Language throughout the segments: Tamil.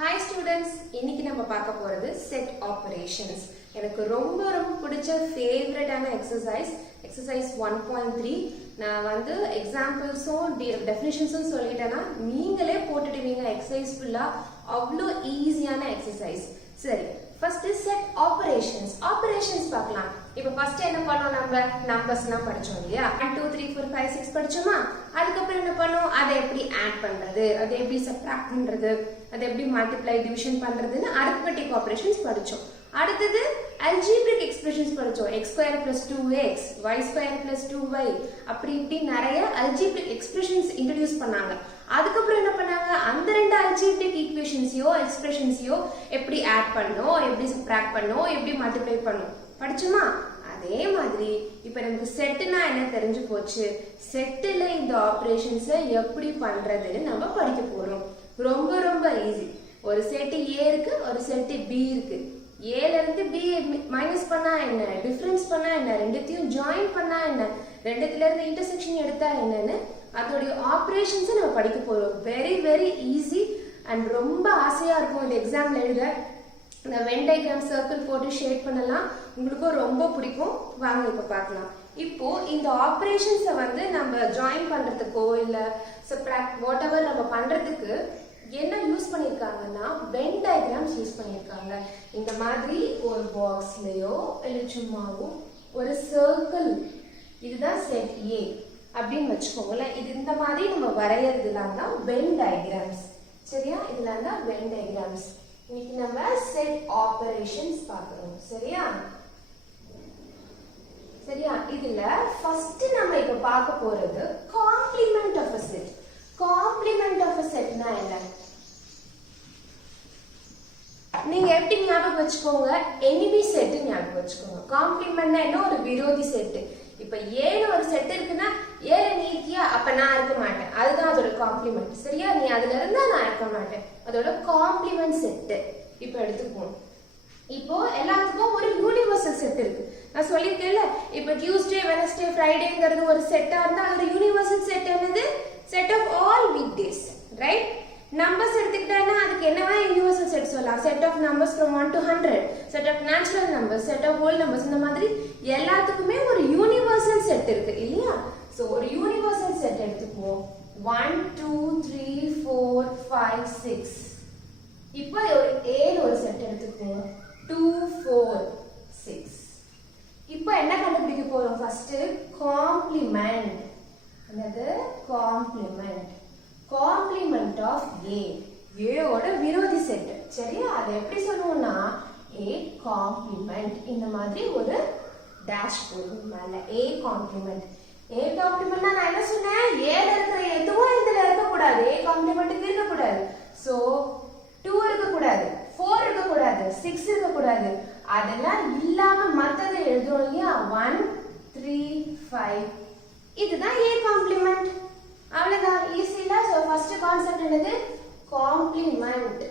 Hi students, இன்னைக்கு நம்ம பார்க்க போறது set operations. எனக்கு ரொம்ப பிடிச்ச ஃபேவரட்டான exercise 1.3. நான் வந்து எக்ஸாம்பிள்ஸும் டெஃபினிஷன்ஸும் சொல்லிட்டேன்னா நீங்களே போட்டுடுவீங்க எக்ஸசைஸ் ஃபுல்லா. அவ்வளோ ஈஸியான எக்ஸசைஸ். சரி, ஃபர்ஸ்ட் செட் ஆபரேஷன்ஸ் பார்க்கலாம். இப்போ ஃபர்ஸ்ட் என்ன பண்ணோம், நம்ம நம்பர்ஸ்லாம் படிச்சோம் இல்லையா? 1 2 3 4 5 6 படிச்சோமா? அதுக்கப்புறம் என்ன பண்ணோம், அதை எப்படி ஆட் பண்றது, அதை எப்படி சப்ட்ராக்ட் பண்றது, அதை எப்படி மல்டிப்ளை டிவிஷன் பண்றதுன்னு அரித்மெட்டிக் ஆபரேஷன்ஸ் படிச்சோம். அடுத்தது அல்ஜீப்ரிக் எக்ஸ்பிரஷன்ஸ் படிச்சோம். x² + 2x, y² + 2y, அப்படி இப்படி நிறைய அல்ஜீப்ரிக் எக்ஸ்பிரஷன்ஸ் இன்ட்ரோடியூஸ் பண்ணாங்க. அதுக்கப்புறம் என்ன பண்ணாங்க, அந்த ரெண்டு அல்ஜீப்ரிக் ஈக்குவேஷன்ஸையோ எக்ஸ்பிரஷன்ஸையோ எப்படி ஆட் பண்ணணும், எப்படி சப்ட்ராக்ட் பண்ணணும், எப்படி மல்டிப்ளை பண்ணணும் படிச்சோமா? அதே மாதிரி இப்போ நமக்கு செட்டுனா என்ன தெரிஞ்சு போச்சு. செட்டில் இந்த ஆபரேஷன்ஸை எப்படி பண்றதுன்னு நம்ம படிக்க போறோம். ரொம்ப ஈஸி. ஒரு செட்டு ஏ இருக்கு, ஒரு செட்டு பி இருக்கு. ஏல இருந்து பி மைனஸ் பண்ணா என்ன, டிஃபரன்ஸ் பண்ணா என்ன, ரெண்டுத்தையும் ஜாயின் பண்ணா என்ன, ரெண்டுத்துல இருந்து இன்டர்செக்ஷன் எடுத்தா என்னன்னு அதோடைய ஆபரேஷன்ஸை நம்ம படிக்க போறோம். வெரி ஈஸி அண்ட் ரொம்ப ஆசையா இருக்கும் இந்த எக்ஸாம்ல எழுத. இந்த வென் டயக்ராம் சர்க்கிள் போட்டு ஷேட் பண்ணலாம், உங்களுக்கும் ரொம்ப பிடிக்கும். வாங்க இப்ப பார்க்கலாம். இப்போ இந்த ஆபரேஷன்ஸை வந்து நம்ம ஜாயின் பண்றதுக்கோ இல்ல சப்ட்ராக்ட் வாட் எவர் நம்ம பண்றதுக்கு என்ன யூஸ் பண்ணிருக்காங்கன்னா வென் டயக்ராம்ஸ் யூஸ் பண்ணிருக்காங்க. இந்த மாதிரி ஒரு பாக்ஸ்லயோ இல்ல சும்மாவும் ஒரு சர்க்கிள், இதுதான் செட் ஏ அப்படின்னு வச்சுக்கோங்களேன். இது இந்த மாதிரி நம்ம வரையறதுலாம் தான் வென் டயக்ராம்ஸ். சரியா? இதெல்லாம் தான் வென் டயக்ராம்ஸ். இன்னைக்கு நம்ம செட் ஆபரேஷன்ஸ் பார்க்கறோம். சரியா? இதுல ஃபர்ஸ்ட் நம்ம இப்ப பார்க்க போறது complement of a set. Complement of a setனா என்ன? நீங்க எப்படி ஞாபகம் வச்சுக்கோங்க, எனிமி செட் ஞாபகம் வச்சுக்கோங்க. காம்ப்ளிமெண்ட்னா என்ன, ஒரு விரோதி செட். இப்ப ஏழு ஒரு செட் இருக்குன்னா ஏழு நீ இருக்கியா, அப்ப நான் இருக்க மாட்டேன், அதுதான் அதோட காம்ப்ளிமெண்ட். சரியா? நீ அதுல இருந்தா நான் இருக்க மாட்டேன், அதோட காம்ப்ளிமெண்ட் செட். இப்ப எடுத்துக்குவோம். இப்போ எல்லாத்துக்கும் ஒரு யூனிவர்சல் செட் இருக்கு. நான் சொல்லியிருக்கேன்ல, இப்போ டியூஸ்டே வெனஸ்டே ஃப்ரைடேங்கிறது ஒரு செட்டா இருந்தா அதோட யூனிவர்சல் செட் என்னது, set of all week days. Right? Numbers எடுத்துக்கிட்டா அதுக்கு என்னவா யூனிவர்சல் செட் சொல்லலாம். Set of numbers from 1 to 100, set of natural numbers, set of whole numbers, இந்த மாதிரி எல்லாத்துக்குமே ஒரு யூனிவர்சல் செட் இருக்கு இல்லையா? சோ ஒரு யூனிவர்சல் செட் எடுத்துக்குவோம். 1 2 3 4 5 6. இப்போ ஒரு ஏழு ஒரு செட் எடுத்துக்குவோம். 2 4 6. இப்போ என்ன கண்டுபிடிக்க போறோம், ஃபர்ஸ்ட் காம்ப்ளிமெண்ட். என்னது? காம்ப்ளிமெண்ட் ஆஃப் ஏ. ஏயோட விரோதி செட். சரியா? அதை எப்படி சொல்லுவோம்னா ஏ காம்ப்ளிமெண்ட். இந்த மாதிரி ஒரு டேஷ் போடும் மேல. A complement. ஏ காம்ப்ளிமெண்ட்னா நான் என்ன சொன்னேன், ஏல இருக்கிற எதுவும் இதுல இருக்க கூடாது, ஏ காம்ப்ளிமெண்ட்டுக்கு இருக்க கூடாது. சோ 2 இருக்க கூடாது, 4 இருக்க கூடாது, 6 இருக்க கூடாது. அதெல்லாம் இல்லாம மத்ததை எழுதுறோம் இல்லையா? 1 3 5. இதுதான் ஏ காம்ப்ளிமெண்ட். அவ்வளவுதான், ஈஸி இல்ல? சோ ஃபர்ஸ்ட் கான்செப்ட் என்னது, காம்ப்ளிமெண்ட்.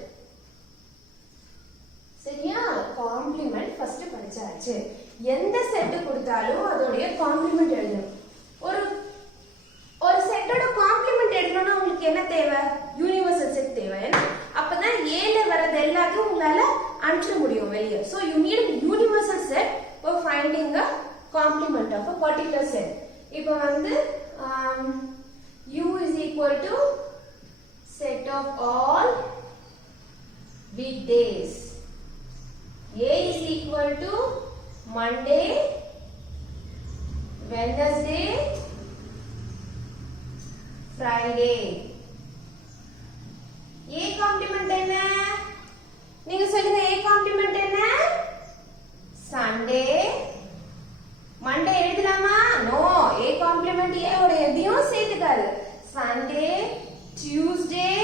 சரியா? காம்ப்ளிமெண்ட் ஃபர்ஸ்ட் படிச்சாச்சு. எந்த செட் கொடுத்தாலும் அதோட காம்ப்ளிமெண்ட் எழுதணும். ஒரு செட்டோட காம்ப்ளிமெண்ட் எழுதணும்னா உங்களுக்கு என்ன தேவை, யூனிவர்சல் செட் தேவை. அப்பதான் ஏல வரது எல்லாத்தையும் உங்களால அனுப்பிட முடியும் வெளியே. So you need a universal set for finding a complement of a particular set. இப்போ வந்து U is equal to set of all weekdays. A is equal to Monday, Wednesday, Friday. A complement என்ன? நீங்க சொல்லுங்க, A complement என்ன? Sunday. Monday எழுதலாமா? நோ. A complement A ஓட எதையும் சேர்த்துக்காது. Sunday, Tuesday,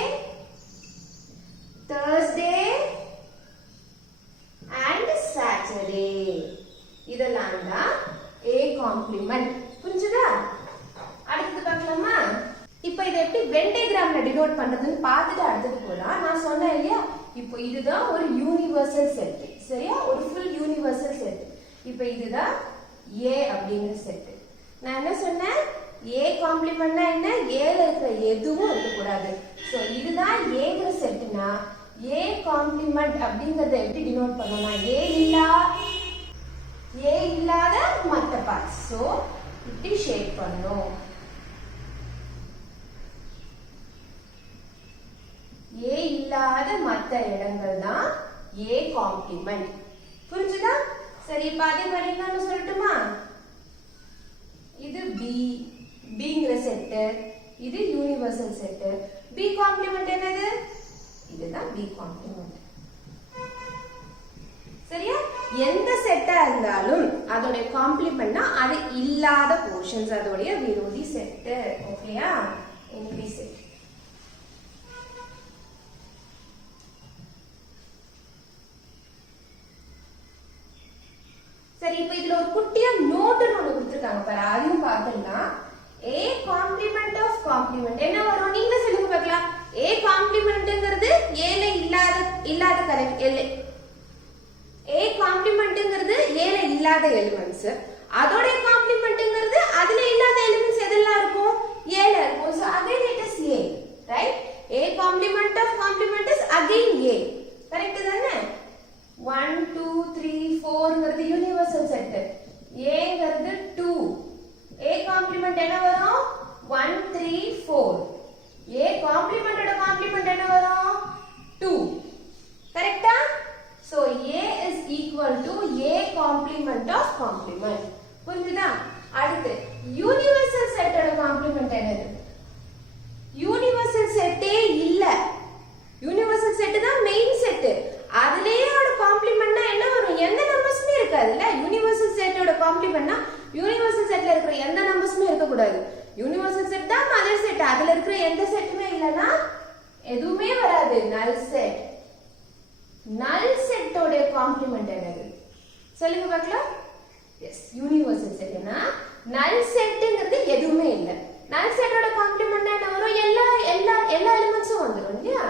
Thursday and Saturday. இதெல்லாம் தான் A complement. புரிஞ்சுதா? அடுத்து பார்க்கலாமா? இப்போ இதை எப்படி வென் டயக்ராம்ல டினோட் பண்றதுன்னு பார்த்துட்டு அடுத்தது போலாம். நான் சொன்னேன் இல்லையா, இப்போ இதுதான் ஒரு யூனிவர்சல் செட். சரியா? ஒரு ஃபுல் யூனிவர்சல் செட். இப்போ இதுதான் ஏ அப்படிங்கிற செட். நான் என்ன சொன்னேன், ஏ காம்ப்ளிமெண்ட்னா என்ன, ஏல இருக்கிற எதுவும் இருக்க கூடாது. சோ இதுதான் ஏங்கிற செட்னா A complement அப்படிங்கறத எப்படி டினோட் பண்ணலாம்? A இல்லாத மற்ற பார்ட்ஸ். சோ இப்படி ஷேட் பண்ணனும். A இல்லாத மற்ற இடங்கள் தான் A complement. புரிஞ்சுதா? சரி, இப்ப அதே மாதிரி இன்னொன்னு சொல்லட்டுமா? இது Bங்கிற செட், இது யூனிவர்சல் செட். B complement என்னது? இதுதான் B complement. சரியா? எந்த செட்டா இருந்தாலும் அதோட காம்ப்ளிமெண்ட்னா அது இல்லாத போர்ஷன்ஸ், அதோட விரோதி செட். ஓகேயா? Envy set. சரி, இப்போ இதுல ஒரு குட்டியா நோட்னு ஒன்னு கொடுத்திருக்காங்க பாரு, அதையும் பார்த்தலாம். A complement of complement என்ன வரும்? நீங்க சொல்லுங்க பார்க்கலாம். A complementங்கிறது A ல இல்லாத கரெக்ட் A complementங்கிறது A ல இல்லாத எலிமெண்ட்ஸ், அதோட காம்ப்ளிமெண்ட்ங்கிறது அதுல இல்லாத எலிமெண்ட்ஸ் எதெல்லாம் இருக்கும்? A ல இருக்கும். So again it is A, right? A complement of complement is again A. Correct தானே? 1 2 3 4ங்கிறது யூனிவர்சல் செட், Aங்கிறது 2. A complement என்ன வரும்? 1 3 4. A complementோட காம்ப்ளிமெண்ட் என்ன வரும்? 2. கரெக்ட்டா? So A is equal to A complement of complement. புரியுதா? அடுத்து யூனிவர்சல் செட்டோட காம்ப்ளிமெண்ட் என்னது? யூனிவர்சல் செட்டே இல்ல. யூனிவர்சல் செட் தான் மெயின் செட். அதுலயே ஒரு காம்ப்ளிமெண்ட்னா என்ன வரும்? எந்த நம்பர்ஸ்மே இருக்காதுல்ல. யூனிவர்சல் செட்டோட காம்ப்ளிமெண்ட்னா யூனிவர்சல் செட்ல இருக்கிற எந்த நம்பர்ஸ்மே இருக்க கூடாது. யூனிவர்சல் செட் தான் மதர் செட். அதுல இருக்கிற எந்த செட்டுமே இல்லனா எதுவுமே வராது. நல் செட். நல் செட்டோட காம்ப்ளிமெண்ட் என்னது? சொல்லுங்க பார்க்கலாம். எஸ், யூனிவர்சல் செட்னா நல் செட்ங்கிறது எதுவுமே இல்ல. நல் செட்டோட காம்ப்ளிமெண்ட் என்ன வரும்? எல்லா எலிமெண்ட்ஸும் வந்துரும் இல்லையா?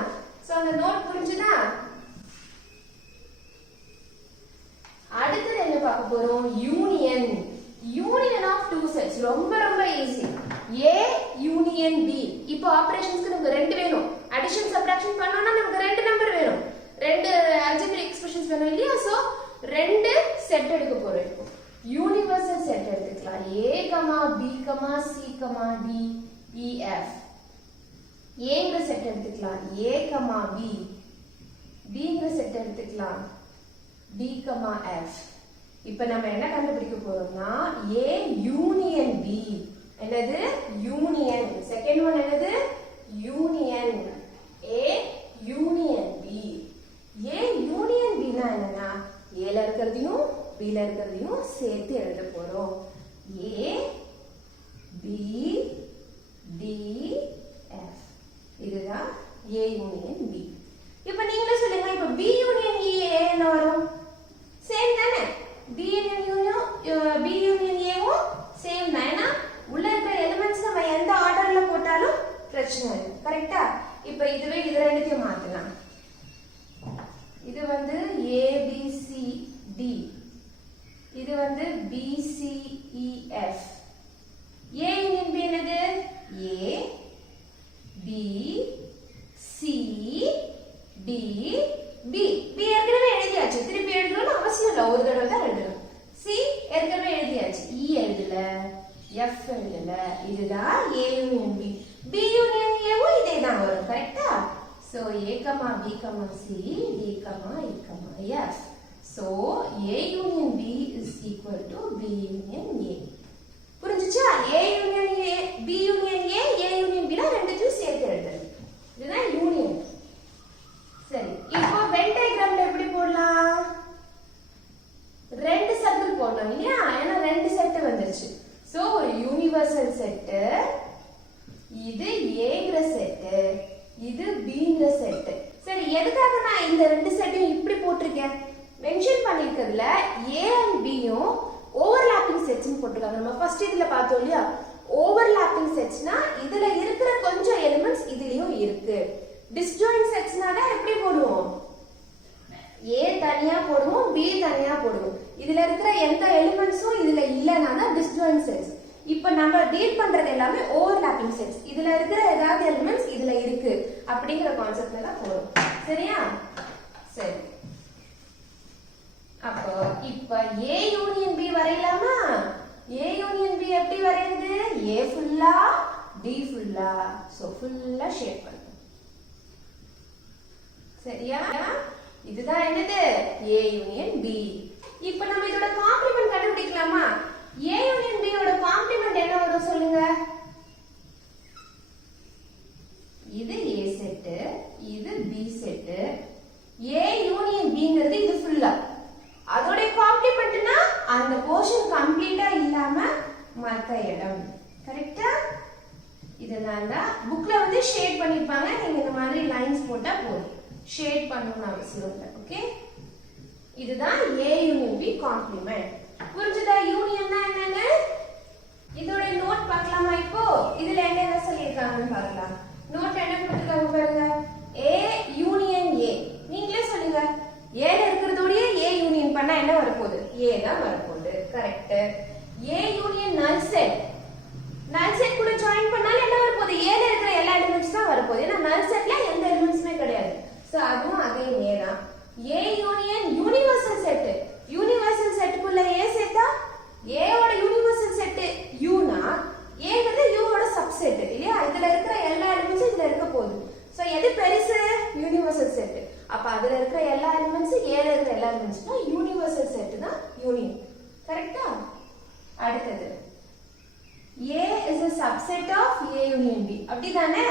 சோ அந்த நோட் புரிஞ்சுதா? அடுத்து என்ன பார்க்க போறோம்? Union of two sets. ரொம்ப ஈஸி. A union B. இப்போ ஆபரேஷன்ஸ்க்கு நமக்கு ரெண்டு வேணும். அடிஷன் சப்ட்ராக்ஷன் பண்ணனும்னா நமக்கு ரெண்டு நம்பர் வேணும், ரெண்டு அல்ஜிப்ரிக் எக்ஸ்பிரஷன்ஸ் வேணும் இல்லையா? சோ ரெண்டு செட் எடுக்க போறோம். இப்போ யூனிவர்சல் செட் எடுத்துக்கலாம். A, B, C, D, E, F. Aங்கிற செட் எடுத்துக்கலாம். A, B. Bங்கிற செட் எடுத்துக்கலாம். D, F. இப்போ நம்ம என்ன கண்டுபிடிக்க போறோம்னா A யூனியன் B. என்னது? யூனியன். செகண்ட் ஒன் என்னது? Union. A union B. A union B னா என்னன்னா A ல இருக்கிறதையும் B ல இருக்கிறதையும் சேர்த்து எழுத போறோம். A B D F. இதுதான் A யூனியன் B. இப்போ நீங்களே சொல்லுங்க, இப்போ B யூனியன் E என்ன வரும்? சேம் தானே? B யூனியன் Aவும் சேம் தான். ஏன்னா உள்ள இருக்கிற எலிமெண்ட்ஸ் நம்ம எந்த ஆர்டர்ல போட்டாலும் பிரச்சனை இல்லை. கரெக்டா? இப்போ இதுவே இது ரெண்டுத்தையும் மாத்தலாம். இது வந்து A B C D, இது வந்து B C E F. A union B என்னது? A B C D B. B ஏற்கனவே எழுதியாச்சு, திருப்பி எழுதணும்னு அவசியம் இல்லை, ஒரு தடவை தான் எழுதணும். C ஏற்கனவே எழுதியாச்சு, E எழுதல, F எழுதல. இதுதான் A union B. B union Aவும் இதே தான் வரும். கரெக்டா? So A, B, C, D, E, F. So A union B is equal to B union A. புரிஞ்சுச்சா? A union A, B union A, A union B ல ரெண்டுத்தையும் சேர்த்து எழுதுறது. இதுதான் யூனியன். சரி, இப்போ வென் டயகிராம்ல எப்படி போடலாம்? ரெண்டு சர்க்கிள் போடணும் இல்லையா? ஏன்னா ரெண்டு செட் வந்துருச்சு. சோ ஒரு யூனிவர்சல் செட், இது Aங்கிற செட், இது Bங்கிற செட். சரி, எதுக்காக நான் இந்த ரெண்டு செட்டையும் இப்படி போட்டிருக்கேன்? மென்ஷன் பண்ணிருக்கிறதுல A and B யும் ஓவர்லாப்பிங் செட்ஸ்னு போட்டுருக்காங்க. நம்ம ஃபர்ஸ்ட் இதுல பார்த்தோம் இல்லையா? ஓவர்லாப்பிங் செட்ஸ்னா இதுல இருக்கிற கொஞ்சம் எலிமெண்ட்ஸ் இதுலயும் இருக்கு. டிஸ்ஜாயின்ட் செட்ஸ்னா எப்படி போடுவோம்? A தனியா போடுவோம், B தனியா போடுவோம். இதுல இருக்கிற எந்த எலிமெண்ட்ஸும் இதுல இல்லனா தான் டிஸ்ஜாயின்ட் செட்ஸ். இப்போ நம்ம டீல் பண்றது எல்லாமே ஓவர்லாப்பிங் செட்ஸ். இதுல இருக்கிற ஏதாவது எலிமெண்ட்ஸ் இதுல இருக்கு அப்படிங்கிற கான்செப்ட்ல தான் போறோம். சரியா? சரி, அப்போ இப்ப A union B வரையலாமா? A union B எப்படி வரையுது? A ஃபுல்லா B ஃபுல்லா, சோ ஃபுல்லா ஷேப் பண்ணு. சரியா? இதுதான் என்னது? A union B. இப்போ நம்ம இதோட காம்ப்ளிமென்ட் கண்டுபிடிக்கலாமா? A யூனியன் B ஓட காம்ப்ளிமென்ட் என்ன வரும் சொல்லுங்க? இது A செட், இது B செட். A யூனியன் Bங்கிறது இது ஃபுல்லா. அதோட காம்ப்ளிமென்ட்னா அந்த போர்ஷன் கம்ப்ளீட்டா இல்லாம மத்த இடம். கரெக்ட்டா? இதனால புக்ல வந்து ஷேட் பண்ணிருப்பாங்க. நீங்க இந்த மாதிரி லைன்ஸ் போட்டா போதும். ஷேட் பண்ணனும் அவசியம் இல்ல. ஓகே? இதுதான் A யூனியன் B காம்ப்ளிமென்ட். புரிஞ்சுதா? யூனியன்னா என்னன்னு? இதோட நோட் பார்க்கலாமா இப்போ? இதுல என்ன சொல்லிருக்காங்கன்னு பார்க்கலாம். நோட் என்ன கொடுத்திருக்காங்க பாருங்க. A union A. நீங்களே சொல்லுங்க. A ல இருக்குறதோட A யூனியன் பண்ணா என்ன வரப்போகுது? A தான் வரப்போகுது. கரெக்ட். A யூனியன் நல் செட். நல் செட் கூட ஜாயின் பண்ணாலும் என்ன வரப்போகுது? A ல இருக்கிற எல்லா எலிமெண்ட்ஸ் தான் வரப்போகுது. ஏன்னா நல் செட்ல எந்த எலிமெண்ட்ஸ்மே கிடையாது. சோ அதுவும் அதே A தான். A union universal set. Universal செட்டுக்குள்ள A சேர்த்தா A ஓட யுனிவர்சல் செட் U னா Aங்கிறது U ஓட சப்செட் இல்லையா? இதுல இருக்கிற எல்லா எலிமெண்ட்ஸும் இதுல இருக்க போகுது. சோ எது பெருசு? Universal set. அப்ப அதுல இருக்கிற எல்லா எலிமெண்ட்ஸ் A ல இருக்கிற எல்லா எலிமெண்ட்ஸ்னா யுனிவர்சல் செட் தான் யூனியன். கரெக்ட்டா? அடுத்து A is a subset of A union B. அப்படிதானே?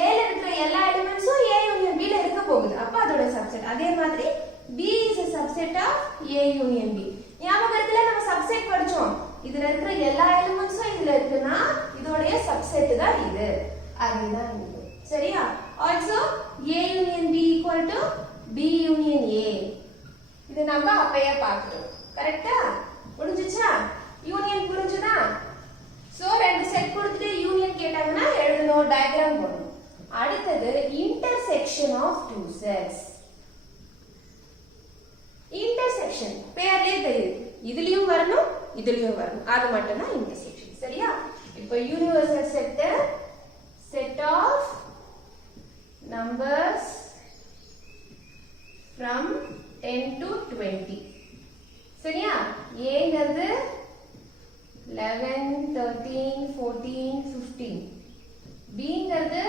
A ல இருக்கிற எல்லா எலிமெண்ட்ஸும் A union B ல இருக்க போகுது. அப்ப அதோட சப்செட். அதே மாதிரி B is a subset of A union B. ஞாபகத்துல நம்ம சப்செட் படிச்சோம். இதுல இருக்கிற எல்லா எலிமெண்ட்ஸும் இதுல இருக்குனா இதோட சப்செட் தான் இது. அதுதான் இது. சரியா? Also A union B equal to B union A. இது நம்ம அப்பவே பார்க்கிறோம். கரெக்ட்டா? புரிஞ்சுச்சா? யூனியன் புரிஞ்சுதா? சோ ரெண்டு செட் கொடுத்துட்டு யூனியன் கேட்டாங்கன்னா எழுதணும், டயகிராம் போடணும். அடுத்து intersection of two sets. Intersection பேர்லயே தெரியுது. இதுலயும் வரணும், இதுலயும் வரணும். அது மட்டும் தான் இன்டர்செக்ஷன். சரியா? இப்போ universal set set of numbers from 10 to 20. சரியா? Aங்கிறது 11, 13, 14, 15. Bங்கிறது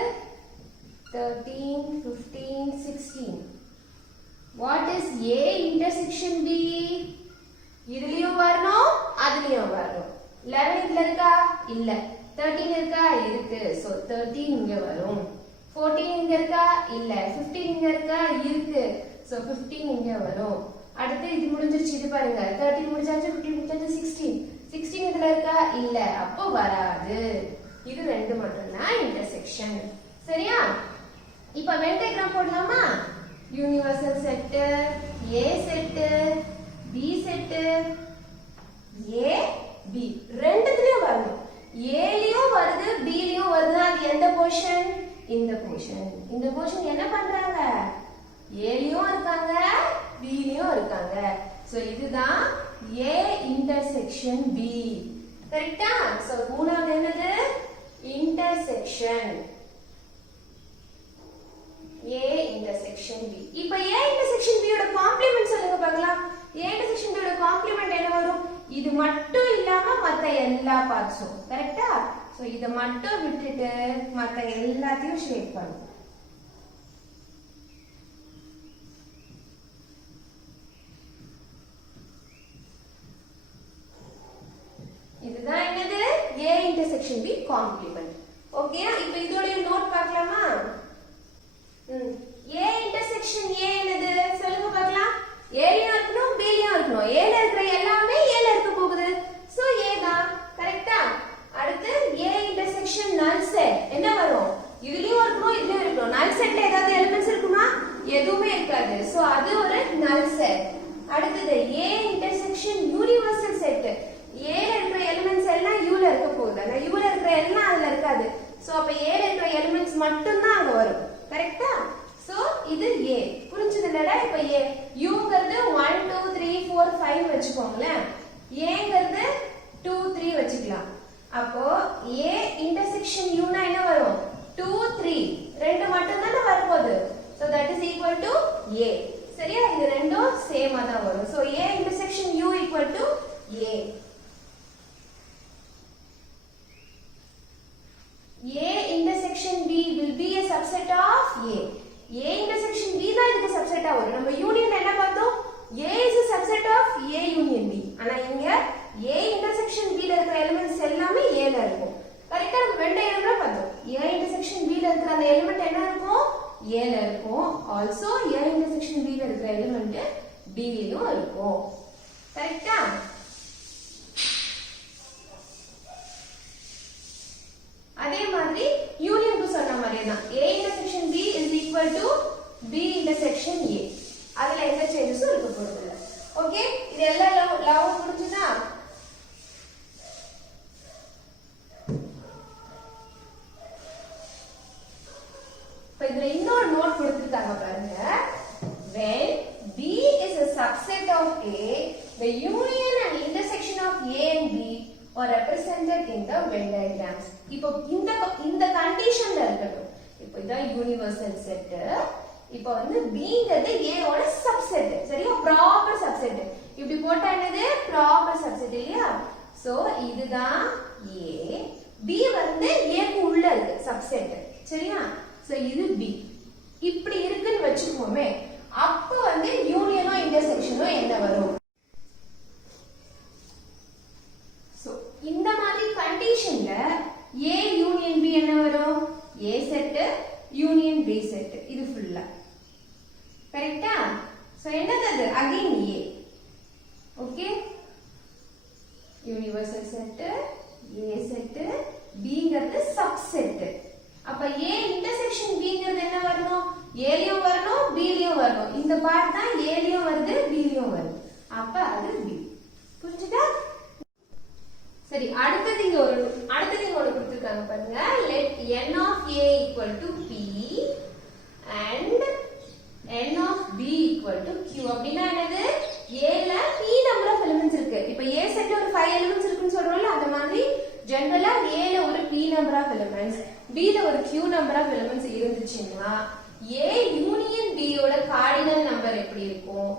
13, 15, 16. What is A intersection B? இதுலயும் வரணும், அதுலயும் வரணும். 11 இதுல இருக்கா? இல்ல. 13 இருக்கா? இருக்கு. So 13 இங்க வரும். 14 இங்க இருக்கா? இல்ல. 15 இங்க இருக்கா? இருக்கு. So 15 இங்க வரும். அடுத்து இது முடிஞ்சிருச்சு. இது பாருங்க. 13 முடிஞ்சாச்சு, 15 முடிஞ்சாச்சு, 16. 16 இதுல இருக்கா? இல்ல. அப்போ வராது. இது ரெண்டு மட்டும் தான் இன்டர்செக்ஷன். சரியா? இப்போ வென் டயகிராம் போடலாமா? Universal set, A set, B set, A B ரெண்டுத்துலயும் வரணும். A லயும் வருது, B லயும் வருது. அது எந்த போர்ஷன்? இந்த போர்ஷன். இந்த போர்ஷன் என்ன பண்றாங்க? A லயும் இருக்காங்க, B லயும் இருக்காங்க. சோ இதுதான் A இன்டர்செக்ஷன் B. கரெக்ட்டா? சோ மூணாவது என்னது? Intersection A intersection B. இப்போ A intersection B ஓட காம்ப்ளிமென்ட் சொல்லுங்க பார்க்கலாம். A intersection B ஓட காம்ப்ளிமென்ட் என்ன வரும்? இது மட்டும் இல்லாம மத்த எல்லா பார்ட்ஸும். கரெக்ட்டா? சோ இத மட்டும் விட்டுட்டு மத்த எல்லாத்தையும் ஷேப் பண்ணுங்க. இதுதான் என்னது? A intersection B complement. ஓகேயா? இப்போ இதோட நோட் பார்க்கலாமா? A intersection A என்னது? சொல்லுங்க பார்க்கலாம். A லயும் இருக்கணும், B லயும் இருக்கணும். A ல இருக்கிற எல்லாமே A ல இருக்க போகுது. சோ A தான். கரெக்ட்டா? அடுத்து A intersection null set என்ன வரும்? இதுலயும் இருக்கணும், இதுலயும் இருக்கணும். null setல ஏதாவது எலிமெண்ட்ஸ் இருக்குமா? எதுவுமே இருக்காது. சோ அது ஒரு null set. அடுத்து A intersection universal set. A ல இருக்கிற எலிமெண்ட்ஸ் எல்லாம் U ல இருக்க போகுது. ஆனா U ல இருக்கிற எல்லாம் அதுல இருக்காது. சோ அப்ப A ல இருக்கிற எலிமெண்ட்ஸ் மட்டும் தான் அங்க வரும். கரெக்ட்டா? சோ இது A. புரிஞ்சதுலடா? இப்ப A Uங்கிறது 1 2 3 4 5 வெச்சுக்கோங்களேன். Aங்கிறது 2 3 வெச்சுக்கலாம். அப்போ A intersection U னா என்ன வரும்? 2 3 ரெண்டு மட்டும் தான வரப்போகுது. So that is equal to சரியா? இது ரெண்டும் சேமா தான் வரும். So A intersection U equal to A. A intersection B will be a subset of A. A intersection B தான் இதுக்கு சப்செட்டா வரும். நம்ம யூனியன் என்ன பார்த்தோம்? A is a subset of A union B. ஆனா இங்க A intersection B ல இருக்கிற எலிமெண்ட்ஸ் எல்லாமே A ல இருக்கும். கரெக்ட்டா நம்ம ரெண்டு எலிமெண்ட் பார்த்தோம். A intersection B ல இருக்கிற அந்த எலிமெண்ட் என்ன இருக்கும்? A ல இருக்கும். ஆல்சோ A intersection B ல இருக்கிற எலிமெண்ட் B லயும் இருக்கும். கரெக்ட்டா? அதே மாதிரி யூனியன் க்கு சொன்ன மாதிரியே தான் A intersection B is equal to B intersection A. அதுல எந்த சேஞ்சஸும் இருக்க போறது இல்ல. ஓகே? இது எல்லா லாவும் புரிஞ்சுதா? இப்ப இதுல இன்னொரு நோட் கொடுத்திருக்காங்க பாருங்க. When B is a subset of A, the union and intersection of A and B are represented in the Venn diagrams. இப்போ இந்த கண்டிஷன்ல இருக்கட்டும். இப்போ இதான் யுனிவர்சல் செட். இப்போ வந்து Bங்கிறது A ஓட சப்செட். சரியா? Proper subset. இப்படி போட்டா என்னது? ப்ராப்பர் சப்செட் இல்லையா? சோ இதுதான் A. B வந்து A க்கு உள்ள இருக்கு சப்செட். சரியா? சோ இது B. இப்படி இருக்குன்னு வெச்சுப்போமே. அப்ப வந்து யூனியனோ இன்டர்செக்ஷனோ என்ன வரும்? சோ இந்த மாதிரி கண்டிஷன்ல A யூனியன் B என்ன வரும்? A set union B set. இது ஃபுல்லா. கரெக்ட்டா? சோ என்னது அது? Again A. Okay? Universal set, A set, Bங்கிறது சப்செட். அப்ப A இன்டர்செக்ஷன் Bங்கிறது என்ன வரணும்? A லயும் வரணும், B லயும் வரணும். இந்த பார்ட் தான் A லயும் வருது, B லயும் வருது. அப்ப அது B. புரிஞ்சுதா? சரி, அடுத்தது இங்க ஒரு கொடுத்திருக்காங்க பாருங்க. Let n of A equal to P and n of B equal to Q. அப்படினா என்னது? A ல P number of elements இருக்கு. இப்ப A செட்ல ஒரு 5 elements இருக்குன்னு சொல்றோம்ல, அந்த மாதிரி ஜெனரலா A ல ஒரு P number of elements, B ல ஒரு Q number of elements இருந்துச்சுன்னா A யூனியன் B யோட கார்டினல் நம்பர் எப்படி இருக்கும்?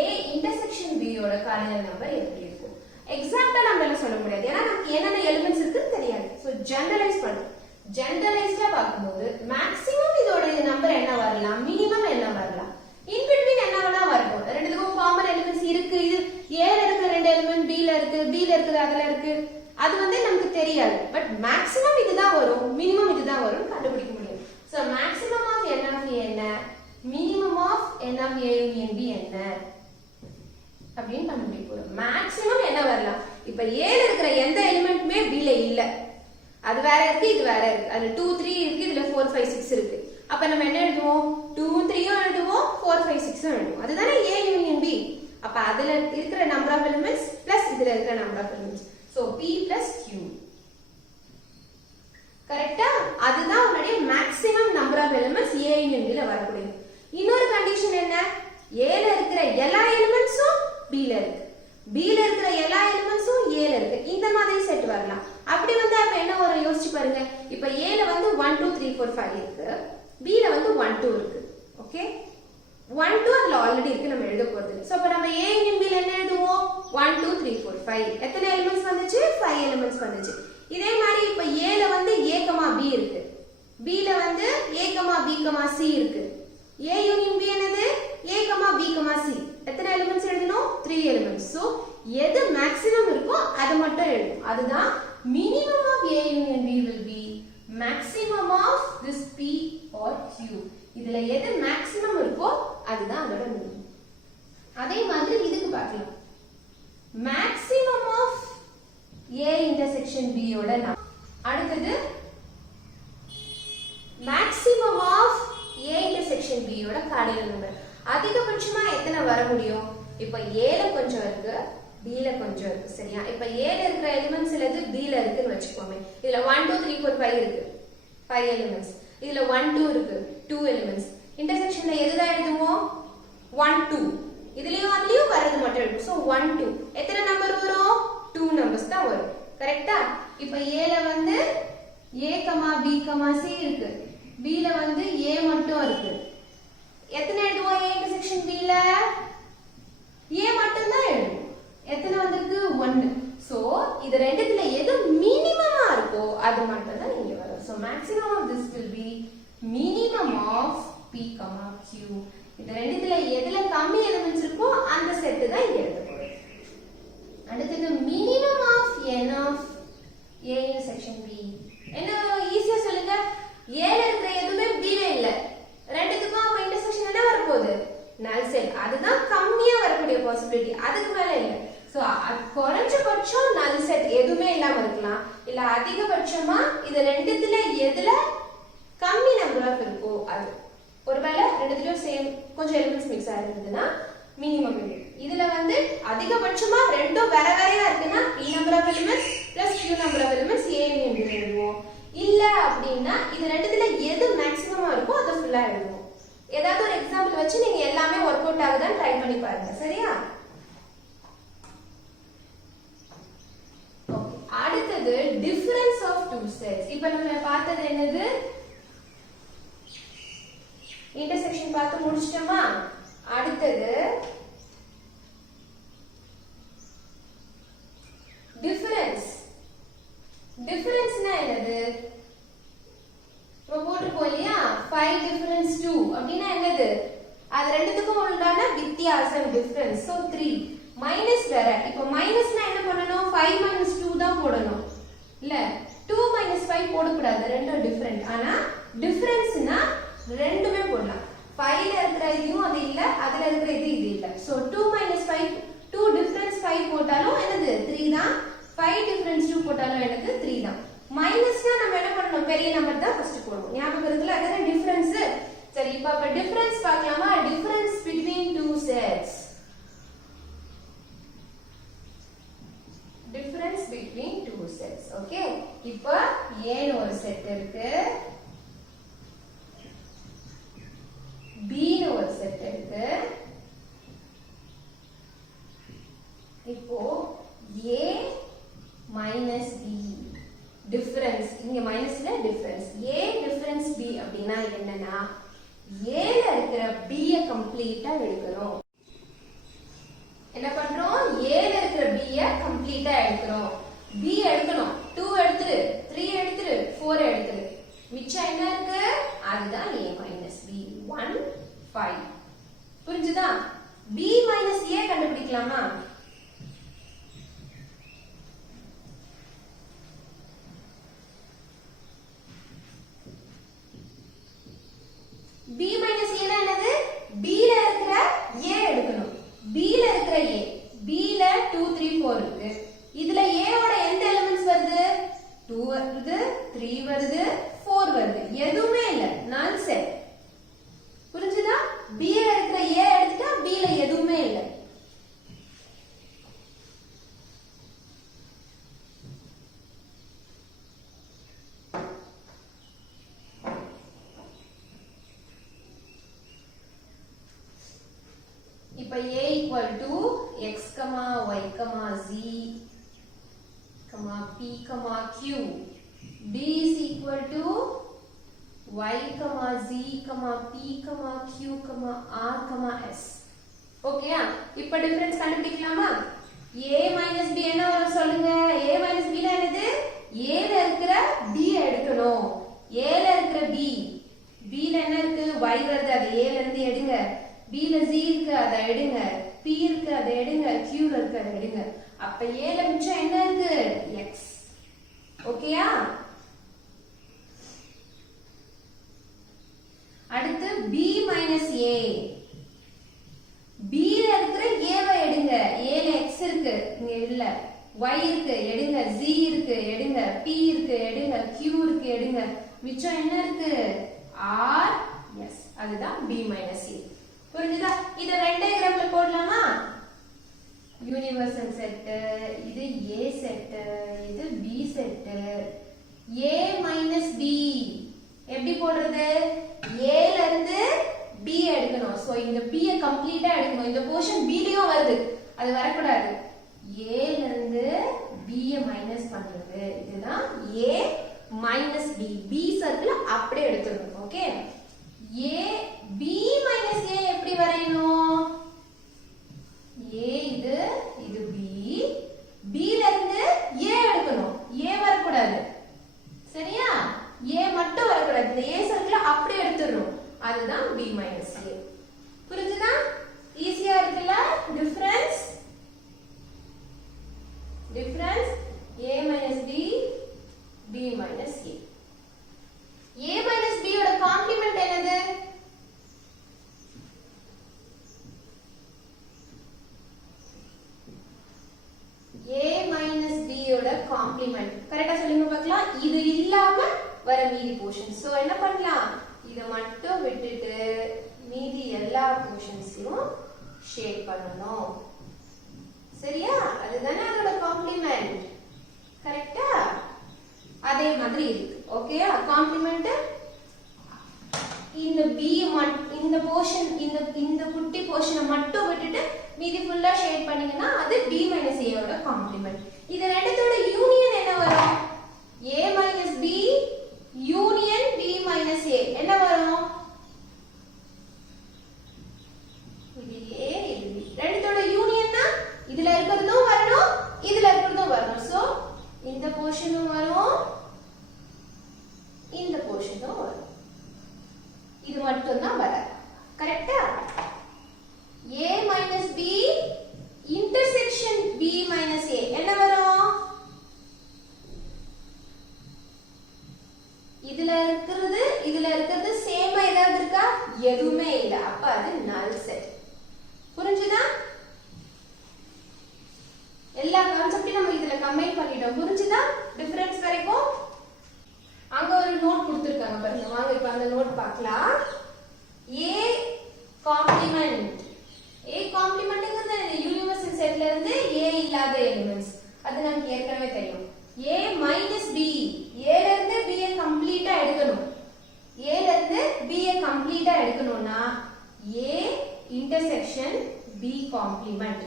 A இன்டர்செக்ஷன் B யோட கார்டினல் நம்பர் எப்படி இருக்கும்? எக்ஸாக்ட்டா நம்மளால சொல்ல முடியாது. ஏன்னா நமக்கு என்னென்ன எலிமெண்ட்ஸ் இருக்குன்னு தெரியாது. சோ ஜெனரலைஸ் பண்ணுவோம். ஜெனரலைஸ்டா பாக்கும்போது மேக்ஸிமம் இதோட நம்பர் என்ன வரலாம்? மினிமம் என்ன வரலாம்? இன் பிட்வீன் என்ன வேணா வரணும். ரெண்டுத்துக்கும் காமன் எலிமெண்ட்ஸ் இருக்கு. இது A ல இருக்கிற ரெண்டு எலிமெண்ட் B ல இருக்கு, B ல இருக்குது அதுல இருக்கு. அது வந்து நமக்கு தெரியாது. பட் மேக்ஸிமம் இதுதான் வரும், மினிமம் இதுதான் வரும் கண்டுபிடிக்க முடியும். So maximum of n of A என்ன? Minimum of n of A union B என்ன? அப்படினு கண்டுபிடிப்போம். மேக்ஸிமம் என்ன வரலாம்? இப்ப A ல இருக்கிற எந்த எலிமெண்ட்மே B ல இல்ல. அது வேற இருக்கு, இது வேற இருக்கு. அதுல 2 3 இருக்கு, இதுல 4 5 6 இருக்கு. அப்ப நம்ம என்ன எழுதுவோம்? 2 3 எழுதுவோம், 4 5 6 எழுதுவோம். அதுதானே A யூனியன் B. அப்ப அதுல இருக்கிற நம்பர் ஆஃப் எலிமெண்ட்ஸ் பிளஸ் இதுல இருக்கிற number of elements. So P plus Q. கரெக்ட்டா? அதுதான் உங்களுடைய maximum number of elements A union B ல வரக்கூடியது. இன்னொரு கண்டிஷன் என்ன? A ல இருக்கிற எல்லா எலிமெண்ட்ஸும் B ல இருக்கு. B ல இருக்கிற எல்லா எலிமெண்ட்ஸும் A ல இருக்கு. இந்த மாதிரி செட் வரலாம். அப்படி வந்து அப்ப என்ன வரும் யோசிச்சு பாருங்க. இப்ப A ல வந்து 1 2 3 4 5 இருக்கு. B ல வந்து 1 2 இருக்கு. ஓகே? 1 2 அதுல ஆல்ரெடி இருக்கு, நம்ம எழுத போறது இல்ல. சோ அப்ப நம்ம A யூனியன் B ல என்ன எழுதுவோம்? 1 2 3 4 5. எத்தனை எலிமெண்ட்ஸ் வந்துச்சு? 5 எலிமெண்ட்ஸ் வந்துச்சு. இதே மாதிரி இப்ப A ல வந்து A, B இருக்கு. B ல வந்து A, B, C இருக்கு. A யூனியன் B என்னது? A, B, C. எத்தனை எலிமெண்ட்ஸ் எழுதணும்? 3 எலிமெண்ட்ஸ். சோ எது மேக்ஸிமம் இருக்கோ அது மட்டும் எழுதணும். அதுதான் minimum of A union B will be maximum of this P or Q. இதுல எது மேக்ஸிமம் இருக்கோ அதுதான் அதோட மினிமம். அதே மாதிரி இதுக்கு பார்க்கலாம். maximum of A intersection B யோட அடுத்தது maximum of A intersection B யோட கார்டினல் நம்பர். அதிகபட்சமா எத்தனை வர முடியும்? இப்ப A ல கொஞ்சம் இருக்கு, B ல கொஞ்சம் இருக்கு. சரியா? இப்ப A ல இருக்கிற எலிமெண்ட்ஸ் எது B ல இருக்குன்னு வெச்சுப்போமே. இதுல 1 2 3 4 5 இருக்கு. 5 எலிமெண்ட்ஸ். இதுல 1 2 இருக்கு. 2 எலிமெண்ட்ஸ். இன்டர்செக்ஷன்ல எதுதான் எழுதுவோம்? 1 2. இதுலயும் அதுலயும் வரது மட்டும் எழுதுவோம். சோ 1 2. எத்தனை நம்பர் வரும்? 2 நம்பர்ஸ் தான் வரும். கரெக்ட்டா? இப்ப A ல வந்து A, B, C இருக்கு. B ல வந்து A மட்டும் இருக்கு. எத்தனை எழுதுவோம் A இன்டர்செக்ஷன் B ல A மட்டும் தான் எழுதுவோம். எத்தனை வந்திருக்கு 1. சோ இது ரெண்டுத்துல எது மினிமமா இருக்கோ அது மட்டும் தான் இங்க வரும். So maximum of this will be minimum of P, Q. இது ரெண்டுத்துல எதுல கம்மி எலிமெண்ட்ஸ் இருக்கோ அந்த செட் தான் இங்க எழுத போறோம். அடுத்து minimum of n of A intersection B. என்ன ஈஸியா சொல்லுங்க. A ல இருக்கிற எதுவுமே B ல இல்ல. ரெண்டுத்துக்கும் அப்ப இன்டர்செக்ஷன் என்ன வர போகுது? null set. அதுதான் கம்மியா வரக்கூடிய பாசிபிலிட்டி. அதுக்கு மேல இல்ல. சோ குறைஞ்சபட்சம் null set எதுவுமே இல்லாம இருக்கலாம். இல்ல அதிகபட்சமா இது ரெண்டுத்துல எதுல கம்மி நம்பர் ஆஃப் இருக்கோ அது. ஒருவேளை ரெண்டுத்துலயும் சேம் கொஞ்சம் எலிமெண்ட்ஸ் மிக்ஸ் ஆயிருந்ததுன்னா மினிமம் இதுல வந்து அதிகபட்சமா ரெண்டும் வேற வேறையா இருக்குன்னா p number of elements plus q number of elements a ன்னு எழுதுவோம். இல்ல அப்படின்னா இது ரெண்டுத்துல எது மேக்ஸிமமா இருக்கோ அதை ஃபுல்லா எழுதுவோம். ஏதாவது ஒரு எக்ஸாம்பிள் வச்சு நீங்க எல்லாமே வொர்க் அவுட் ஆகுதான்னு ட்ரை பண்ணி பாருங்க. சரியா? ஓகே. அடுத்து டிஃபரன்ஸ் ஆஃப் டூ செட்ஸ். இப்போ நம்ம பார்த்தது என்னது? இன்டர்செக்ஷன் பார்த்து முடிச்சிட்டோமா? அடுத்தது டிஃபரன்ஸ். டிஃபரன்ஸ்னா என்னது? போட்டுருக்கோம் இல்லையா? 5 டிஃபரன்ஸ் 2 அப்படின்னா என்னது? அது ரெண்டுத்துக்கும் உண்டான வித்தியாசம் டிஃபரன்ஸ். சோ 3 மைனஸ் வேற. இப்போ மைனஸ்னா என்ன பண்ணணும்? 5 - 2 தான் போடணும். இல்ல 2 - 5 போடக்கூடாது. ரெண்டும் டிஃபரண்ட். ஆனா டிஃபரன்ஸ்னா ரெண்டுமே போடலாம். 5 ல இருக்கிற இதுவும் அது இல்ல, அதுல இருக்கிற இது இல்ல. சோ 2 - 5 2 டிஃபரன்ஸ் 5 போட்டாலும் என்னது? 3 தான். 5 டிஃபரன்ஸ் 2 போட்டாலும் என்னது? 3 தான். மைனஸ்னா நம்ம என்ன பண்ணணும்? பெரிய நம்பர் தான் ஃபர்ஸ்ட் போடுவோம். ஞாபகம் இருக்குல்ல? அதான் டிஃபரன்ஸ். சரி, இப்ப டிஃபரன்ஸ் பார்க்கலாமா? Difference between two sets. Difference between two sets. Okay. இப்ப A ன்னு ஒரு செட் இருக்கு, B ன்னு ஒரு செட் இருக்கு. இப்போ A minus B டிஃபரன்ஸ். இங்க மைனஸ்ல டிஃபரன்ஸ். A டிஃபரன்ஸ் B அப்படினா என்னன்னா A ல இருக்கிற B ய கம்ப்ளீட்டா எடுக்கணும். என்ன பண்றோம்? A ல இருக்கிற B ய கம்ப்ளீட்டா எடுக்கறோம். B எடுக்கணும். 2 எடுத்துரு, 3 எடுத்துரு, 4 எடுத்துரு. மிச்சம் என்ன இருக்கு? அதுதான் A minus B. 1 5. புரிஞ்சுதா? B minus A கண்டுபிடிக்கலாமா? B minus A என்னது? B ல இருக்கிற A எடுக்கணும். B ல இருக்கிற A. B ல 2 3 4 இருக்கு. இதுல A ஓட எந்த எலிமெண்ட்ஸ் வருது? 2 வருது, 3 வருது, 4 வருது. எதுவுமே இல்ல. null set. புரிஞ்சுதா? B ல இருக்கிற A எடுத்துட்டா B ல எதுவுமே இல்ல. இப்ப A equal to x, y, z, p, q. B is equal to y, z, p, q, r, s. ஓகேயா? இப்ப டிஃபரன்ஸ் கண்டுபிடிக்கலாமா? A minus B என்ன வரும் சொல்லுங்க? A minus B ல என்னது? A ல இருக்கிற B எடுக்கணும். A ல இருக்கிற B. B ல என்ன இருக்கு? y வருது, அது A ல இருந்து எடுங்க. B ல z இருக்கு, அதை எடுங்க. P இருக்கு, அதை எடுங்க. Q ல இருக்கு, அதை எடுங்க. அப்ப A ல மிச்சம் என்ன இருக்கு? x. ஓகேயா? அடுத்து B minus A. B ல இருக்கிற A வை எடுங்க. A ல x இருக்கு, இங்க இல்ல. Y இருக்கு, எடுங்க. Z இருக்கு, எடுங்க. P இருக்கு, எடுங்க. Q இருக்கு, எடுங்க. மிச்சம் என்ன இருக்கு? R, s. அதுதான் B minus A. புரிஞ்சுதா? இத வென் டயகிராம்ல போடலாமா? யூனிவர்சல் செட், இது A செட், இது B set. A minus B எப்படி போடுறது? A ல இருந்து B எடுக்கணும். சோ இந்த B ய கம்ப்ளீட்டா எடுக்கணும். இந்த போர்ஷன் B லயும் வருது, அது வரக்கூடாது. A ல இருந்து B ய மைனஸ் பண்றது. இதுதான் A minus B. B circle அப்படியே எடுத்துறணும். Okay. a b minus a எப்படி வரையணும்? a இது b, b ல இருந்து a எடுக்கணும், a வரக்கூடாது. சரியா? a மட்டும் வரக்கூடாது. இந்த a சர்க்கிள் அப்படியே எடுத்துறணும். அதுதான் b minus a. புரிஞ்சுதா? ஈஸியா இருக்குல்ல? Difference a minus b, b minus a. a minus b ஓட காம்ப்ளிமெண்ட் என்னது? a minus b ஓட காம்ப்ளிமெண்ட் கரெக்ட்டா சொல்லுங்க பார்க்கலாம். இது இல்லாம வர மீதி போர்ஷன். சோ என்ன பண்ணலாம்? இத மட்டும் விட்டுட்டு மீதி எல்லா போர்ஷன்ஸையும் ஷேட் பண்ணனும். சரியா? அதுதானே அதோட காம்ப்ளிமெண்ட். கரெக்ட்டா? அதே மாதிரி இருக்கு. ஓகேயா? காம்ப்ளிமெண்ட் இந்த b இந்த போர்ஷன் இந்த குட்டி போர்ஷனை மட்டும் விட்டுட்டு மீதி ஃபுல்லா ஷேட் பண்ணீங்கன்னா அது b a ஓட காம்ப்ளிமெண்ட். இது ரெண்டுத்தோட யூனியன் என்ன வரும்? a b union b a என்ன வரும்? இது a இது b. ரெண்டுத்தோட யூனியன்னா இதுல இருக்குறதும் வரணும், இதுல இருக்குறதும் வரணும். சோ இந்த போர்ஷனும் வரும், இந்த போர்ஷனும் வரும். இது மட்டும் தான் வராது. கரெக்ட்டா? a minus b intersection b minus a என்ன வரும்? இதுல இருக்கிறது சேமா ஏதாவது இருக்கா? எதுவுமே இல்ல. அப்ப அது null set. புரிஞ்சுதா? எல்லா கான்செப்டையும் நம்ம இதுல கம்பைன் பண்ணிட்டோம். புரிஞ்சுதா? டிஃபரன்ஸ் வரைக்கும் அங்க ஒரு நோட் கொடுத்திருக்காங்க பாருங்க. வாங்க இப்ப அந்த நோட் பார்க்கலாம். a காம்ப்ளிமெண்ட் யூனிவர்சல் செட்ல இருந்து a இல்லாத எலிமெண்ட்ஸ் அது நமக்கு ஏற்கனவே தெரியும். a minus b a ல இருந்து b ஐ கம்ப்ளீட்டா எடுக்கணும். a ல இருந்து b ஐ கம்ப்ளீட்டா எடுக்கணும்னா a intersection b காம்ப்ளிமெண்ட்.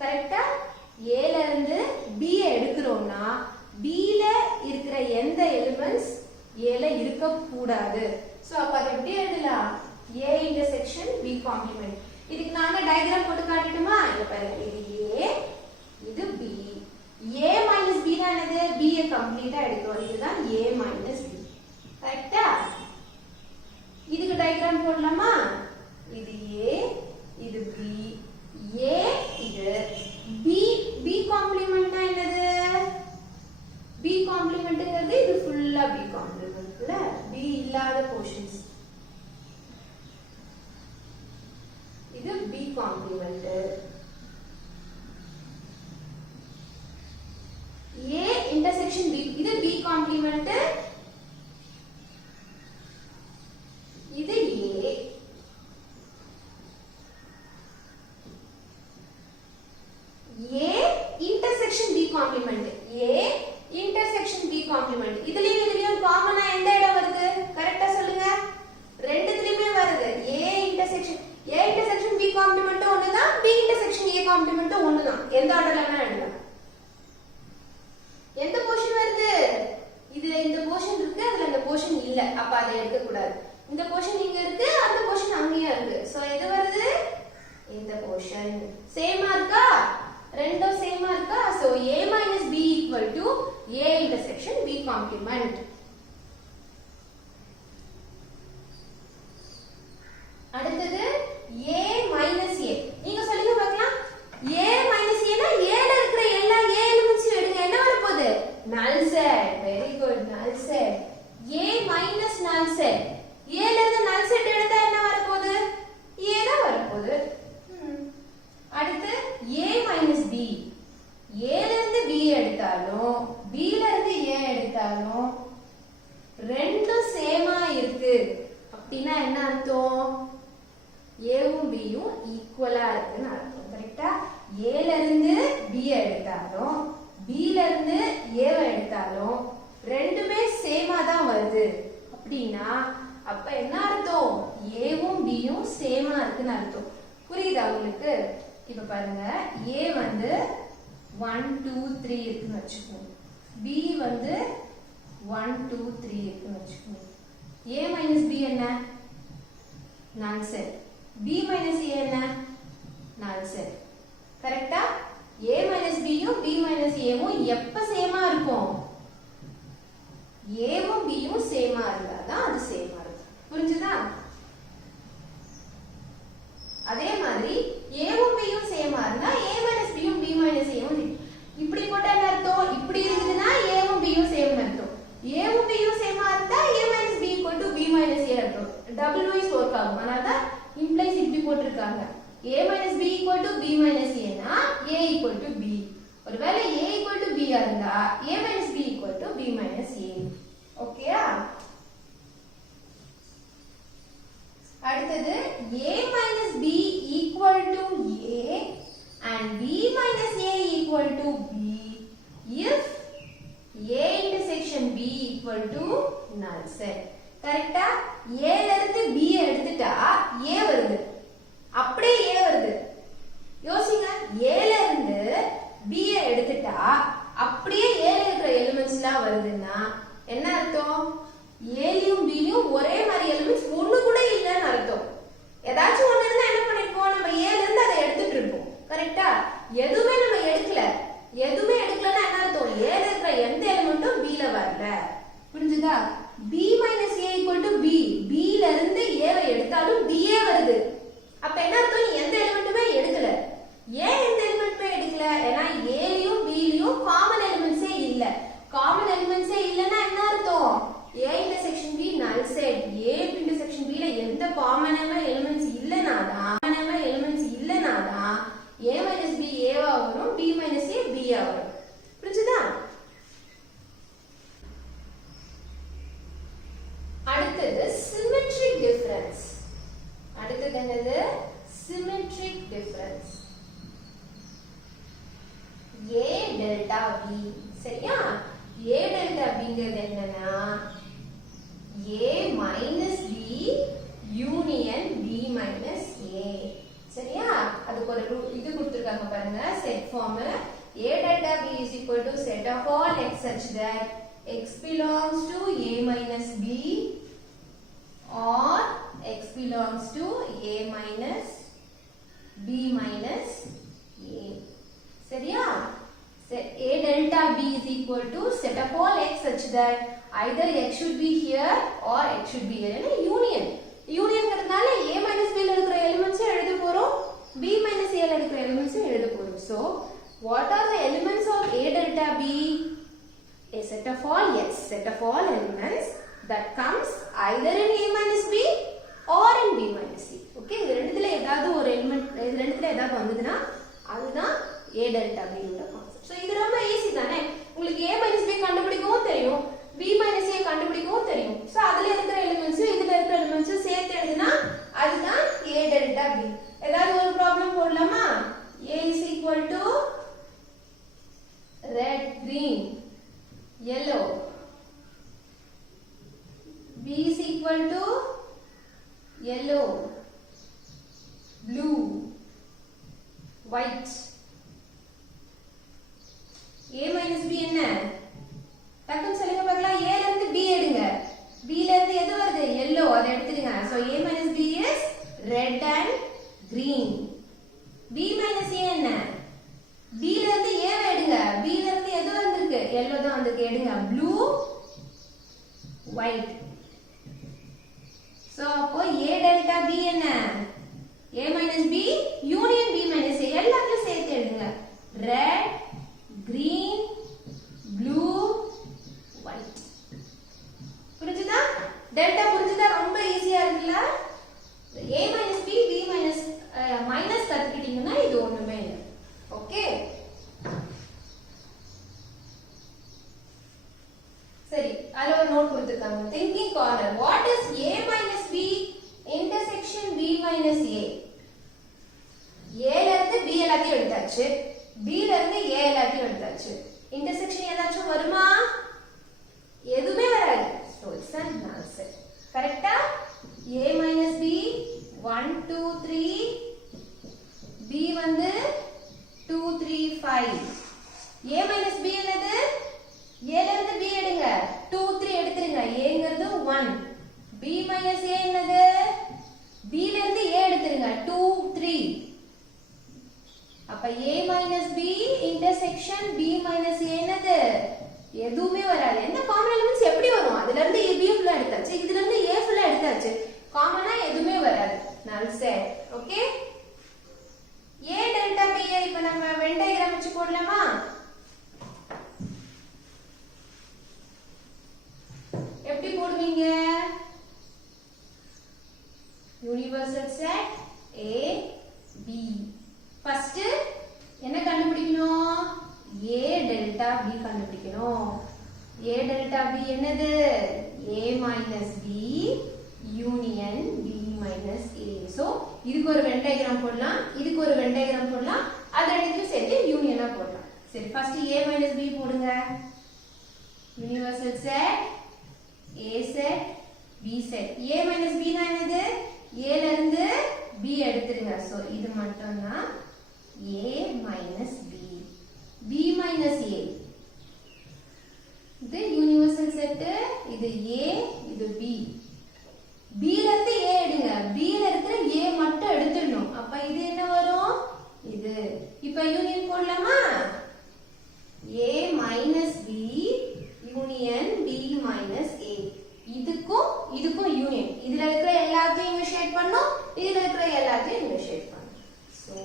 கரெக்ட்டா? a ல இருந்து b ஐ எடுக்கறோம்னா b ல இருக்கிற எந்த எலிமெண்ட்ஸ் a ல இருக்க கூடாது. சோ அப்ப அத எப்படி எழுதலாம்? a intersection b complement. இதுக்கு நானே டயகிராம் போட்டு காட்டட்டுமா? இங்க பாருங்க. இது a, இது b. a minus b னா என்னது? b ஐ கம்ப்ளீட்டா எடுக்கிறோம். இதுதான் a minus b. கரெக்ட்டா? இதுக்கு டயகிராம் போடலாமா? இது a, இது b. a இது b காம்ப்ளிமெண்ட்னா என்னது? b காம்ப்ளிமெண்ட்ங்கிறது இது ஃபுல்லா b காம்ப்ளிமெண்ட்ல b இல்லாத போர்ஷன்ஸ். இது b complement. a intersection b இது b காம்ப்ளிமெண்ட். இது a. a intersection b complement. a intersection b complement. இதுலயும் காமனா எந்த இடம் வருது? கரெக்ட்டா சொல்லுங்க. ரெண்டுத்துலயுமே வருது. a intersection b காம்ப்ளிமெண்ட் ஒண்ணுதான், b intersection a காம்ப்ளிமெண்ட் ஒண்ணுதான். எந்த ஆர்டர்ல வேணா எழுதலாம். எந்த போர்ஷன் வருது? இதுல இந்த போர்ஷன் இருக்கு, அதுல அந்த போர்ஷன் இல்ல. அப்ப அதை எடுக்க கூடாது. இந்த போர்ஷன் இங்க இருக்கு, அந்த போர்ஷன் அங்கேயே இருக்கு. சோ எது வருது? இந்த போர்ஷன். சேமா இருக்கா? ரெண்டும் சேமா இருக்கா? So a minus b equal to a intersection b complement. அடுத்தது a minus a. நீங்க சொல்லுங்க பார்க்கலாம். a minus a னா a ல இருக்கிற எல்லா a எலிமெண்ட்ஸையும் எடுங்க. என்ன வர போகுது? null set. Very good, null set. a minus null set. a ல இருந்து null set எடுத்தா என்ன வர போகுது? a தான் வர போகுது. அடுத்து a minus b. a ல இருந்து b எடுத்தாலும் b ல இருந்து a எடுத்தாலும் ரெண்டும் சேமா இருக்கு. அப்படினா என்ன அர்த்தம்? a வும் b யும் ஈக்குவலா இருக்குன்னு அர்த்தம். கரெக்ட்டா? a ல இருந்து b எடுத்தாலும் b ல இருந்து a எடுத்தாலும் ரெண்டுமே சேமா தான் வருது. அப்படினா அப்ப என்ன அர்த்தம்? a வும் b யும் சேமா இருக்குன்னு அர்த்தம். புரியுதா உங்களுக்கு? இப்ப பாருங்க. a வந்து 1 2 3 இருக்குன்னு வச்சுக்கோங்க. b வந்து 1 2 3 இருக்குன்னு வச்சுக்கோங்க. a minus b என்ன? null set. B minus A என்ன null set. கரெக்ட்டா? A minus B யும் B minus A வும் எப்ப சேமா இருக்கும்? A வும் B யும் சேமா இருந்தா தான் அது சேமா இருக்கும். புரிஞ்சுதா? அதே மாதிரி A வும் B யும் சேமா இருந்தா A minus B யும் B minus A வும் இப்படி போட்டா என்ன அர்த்தம்? இப்படி இருந்ததுன்னா A வும் B யும் சேம் அர்த்தம். A வும் B யும் சேமா இருந்தா A minus B equal to B minus A அர்த்தம். டபுள் வைஸ் வர்க் ஆகும். அதனால தான் இம்ப்ளைஸ் இப்படி போட்டுருக்காங்க. A minus B equal to B minus A னா A equal to B. ஒருவேளை A equal to B இருந்தா A minus B equal to B minus A. ஓகேயா? அடுத்தது A minus B equal to A and B minus A equal to B if A intersection B equal to null set. கரெக்ட்டா? A ல இருந்து B எடுத்துட்டா A வருது. அப்படியே A வருது. யோசிங்க. A ல இருந்து B எடுத்துட்டா அப்படியே A ல இருக்கிற எலிமெண்ட்ஸ்லாம் வருதுன்னா என்ன அர்த்தம்? A லயும் B லயும் ஒரே மாதிரி எலிமெண்ட்ஸ் ஒண்ணு கூட இல்லன்னு அர்த்தம். ஏதாச்சும் ஒண்ணு இருந்தா என்ன பண்ணிருப்போம்? நம்ம A ல இருந்து அதை எடுத்துட்டு இருப்போம். கரெக்ட்டா? எதுவுமே நம்ம எடுக்கல. எதுவுமே எடுக்கலன்னா என்ன அர்த்தம்? A ல இருக்கிற எந்த எலிமெண்ட்டும் B ல வரல. புரிஞ்சுதா? B minus A equal to B. B ல இருந்து A வை எடுத்தாலும் B ஏ வருது. அப்ப என்ன அர்த்தம்? நீ எந்த எலிமெண்ட்டுமே எடுக்கல. ஏன் எந்த எலிமெண்ட்டுமே எடுக்கல? ஏன்னா A லயும் B லயும் காமன் எலிமெண்ட்ஸே இல்ல. காமன் எலிமெண்ட்ஸே இல்லன்னா என்ன அர்த்தம்? A intersection B null set. A intersection B ல எந்த காமனான elements இல்லனாதான் A minus B A வா வரும், B minus A B ஆ வரும். புரிஞ்சுதா? அடுத்தது symmetric difference. அடுத்தது என்னது? symmetric difference. A delta B. சரியா? A delta Bங்கிறது என்னன்னா A minus B union B minus A. சரியா? அதுக்கு ஒரு இது கொடுத்திருக்காங்க பாருங்க. Set form A delta B is equal to set of all x such that x belongs to A minus B or x belongs to A minus B minus A. சரியா? A delta B is equal to set of all x such that either x should be here or x should be here. union ங்கிறதுனால A minus B ல இருக்கிற எலிமெண்ட்ஸ் எழுத போறோம், B minus A ல இருக்கிற எலிமெண்ட்ஸ் எழுத போறோம். So what are the elements of A delta B? A set of all elements that comes either in A minus B or in B minus C. Okay, இந்த ரெண்டுத்துல ஏதாவது ஒரு எலிமெண்ட், இது ரெண்டுத்துல ஏதாவது வந்ததுன்னா அதுதான் A delta B ஓட கான்செப்ட். சோ இது ரொம்ப ஈஸி தானே? உங்களுக்கு A minus B கண்டுபிடிக்கவும் தெரியும், B minus A கண்டுபிடிக்கவும் தெரியும். சோ அதுல இருக்கிற எலிமெண்ட்ஸ் இதுல இருக்கிற எலிமெண்ட்ஸ் சேர்த்து எழுதினா அதுதான் A delta B. ஏதாவது ஒரு ப்ராப்ளம் போடலாமா? A is equal to red, green, yellow. B is equal to yellow, blue, white. A minus B என்ன? டக்குன்னு சொல்லுங்க பார்க்கலாம். A ல இருந்து B எடுங்க. B ல இருந்து எது வருது? yellow. அதை எடுத்துடுங்க. So A minus B is red and green. B minus A என்ன? B ல இருந்து A வை எடுங்க. B ல இருந்து எது வந்திருக்கு? yellow தான் வந்திருக்கு. எடுங்க. blue, white. So அப்போ A delta B என்ன? A minus B union B minus A எல்லாத்தையும் சேர்த்து எழுதுங்க. red, green, blue, white. புரிஞ்சுதா? டெல்டா புரிஞ்சுதா? ரொம்ப ஈஸியா இருக்குல்ல? A minus B B minus minus கத்துக்கிட்டீங்கன்னா இது ஒண்ணுமே இல்லை. ஓகே, சரி. அதுல ஒரு நோட் கொடுத்திருக்காங்க. Thinking corner. What is A minus B intersection B minus A? A ல இருந்து B எல்லாத்தையும் எடுத்தாச்சு, B ல இருந்து A எல்லாத்தையும் எடுத்தாச்சு. இன்டர்செக்ஷன் ஏதாச்சும் வருமா? எதுவுமே வராது. So it's a null set. கரெக்ட்டா? A minus B 1 2 3, B வந்து 2 3 5. A minus B என்னது? A ல இருந்து B எடுங்க. 2 3 எடுத்துருங்க. A ங்கிறது 1. B minus A என்னது? B எடுங்க 2 3. அப்ப a minus b intersection b minus a என்னது எதுவுமே வராது. என்ன காமன் எலிமெண்ட்ஸ் எப்படி வரும்? அதுல இருந்து b ஃபுல்லா எடுத்தாச்சு, இதுல இருந்து a ஃபுல்லா எடுத்தாச்சு, காமனா எதுவுமே வராது. null set. Okay, a delta b ஐ இப்ப நம்ம வென் டயகிராம் வச்சு போடலாமா? எப்படி போடுவீங்க? Universal set a b. First என்ன கண்டுபிடிக்கணும்? a delta b கண்டுபிடிக்கணும். a delta b என்னது? a minus b union b minus a. So இதுக்கு ஒரு வென் டயகிராம் போடலாம், இதுக்கு ஒரு வென் டயகிராம் போடலாம், அது ரெண்டுத்தையும் சேர்த்து யூனியனா போடலாம். சரி, ஃபர்ஸ்ட் a minus b போடுங்க. Universal set a set b set. a minus b னா என்னது? a ல இருந்து b எடுத்துருங்க. சோ இது மட்டும் தான் a minus b. b minus a. இது யூனிவர்சல் செட், இது a, இது b. b ல இருந்து a எடுங்க. b ல இருக்கிற a மட்டும் எடுத்துடணும். அப்ப இது என்ன வரும்? இது. இப்ப யூனியன் போடலாமா? a minus b union b minus a. இதுக்கும் இதுக்கும் யூனியன். இதுல இருக்கிற எல்லாத்தையும் இங்க ஷேட் பண்ணனும், இதுல இருக்கிற எல்லாத்தையும் இங்க ஷேட் பண்ணனும். So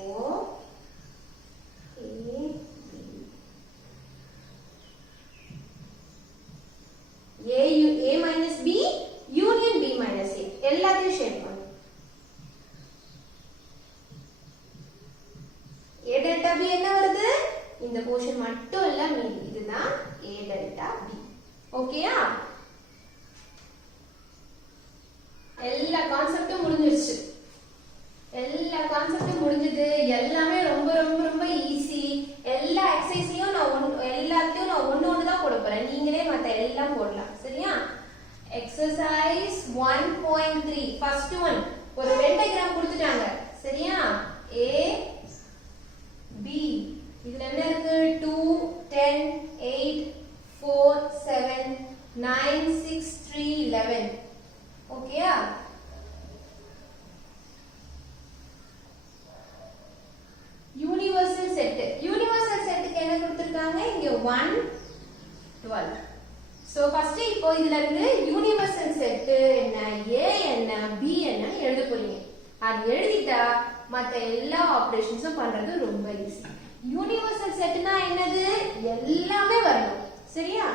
a minus b union b minus a எல்லாத்தையும் ஷேட் பண்ணனும். a delta b என்ன வருது? இந்த போர்ஷன் மட்டும் இல்ல, மீதி இதுதான் a delta b. ஓகேயா? எல்லா கான்செப்டும் முடிஞ்சிருச்சு. எல்லா கான்செப்டும் முடிஞ்சது. எல்லாமே ரொம்ப ரொம்ப ரொம்ப ஈஸி. எல்லா எக்ஸசைஸையும் எல்லாத்தையும் நான் ஒண்ணு தான் போட போறேன். நீங்களே மத்த எல்லாம் போடலாம். சரியா? எக்ஸசைஸ் 1.3 ஃபர்ஸ்ட் ஒன் ஒரு வென் டயகிராம் கொடுத்துட்டாங்க. சரியா? a b இதுல என்ன இருக்கு? 2 10 8 4 7 9 6 3 11. ஓகேயா? Universal set. யூனிவர்சல் செட்டுக்கு என்ன கொடுத்திருக்காங்க? இங்க 1 12. சோ ஃபர்ஸ்ட் இப்போ இதுல இருந்து யூனிவர்சல் செட் என்ன, a என்ன, b என்ன எழுத போறீங்க. அது எழுதிட்டா மத்த எல்லா ஆபரேஷன்ஸும் பண்றது ரொம்ப ஈஸி. யூனிவர்சல் செட்னா என்னது? எல்லாமே வரணும். சரியா?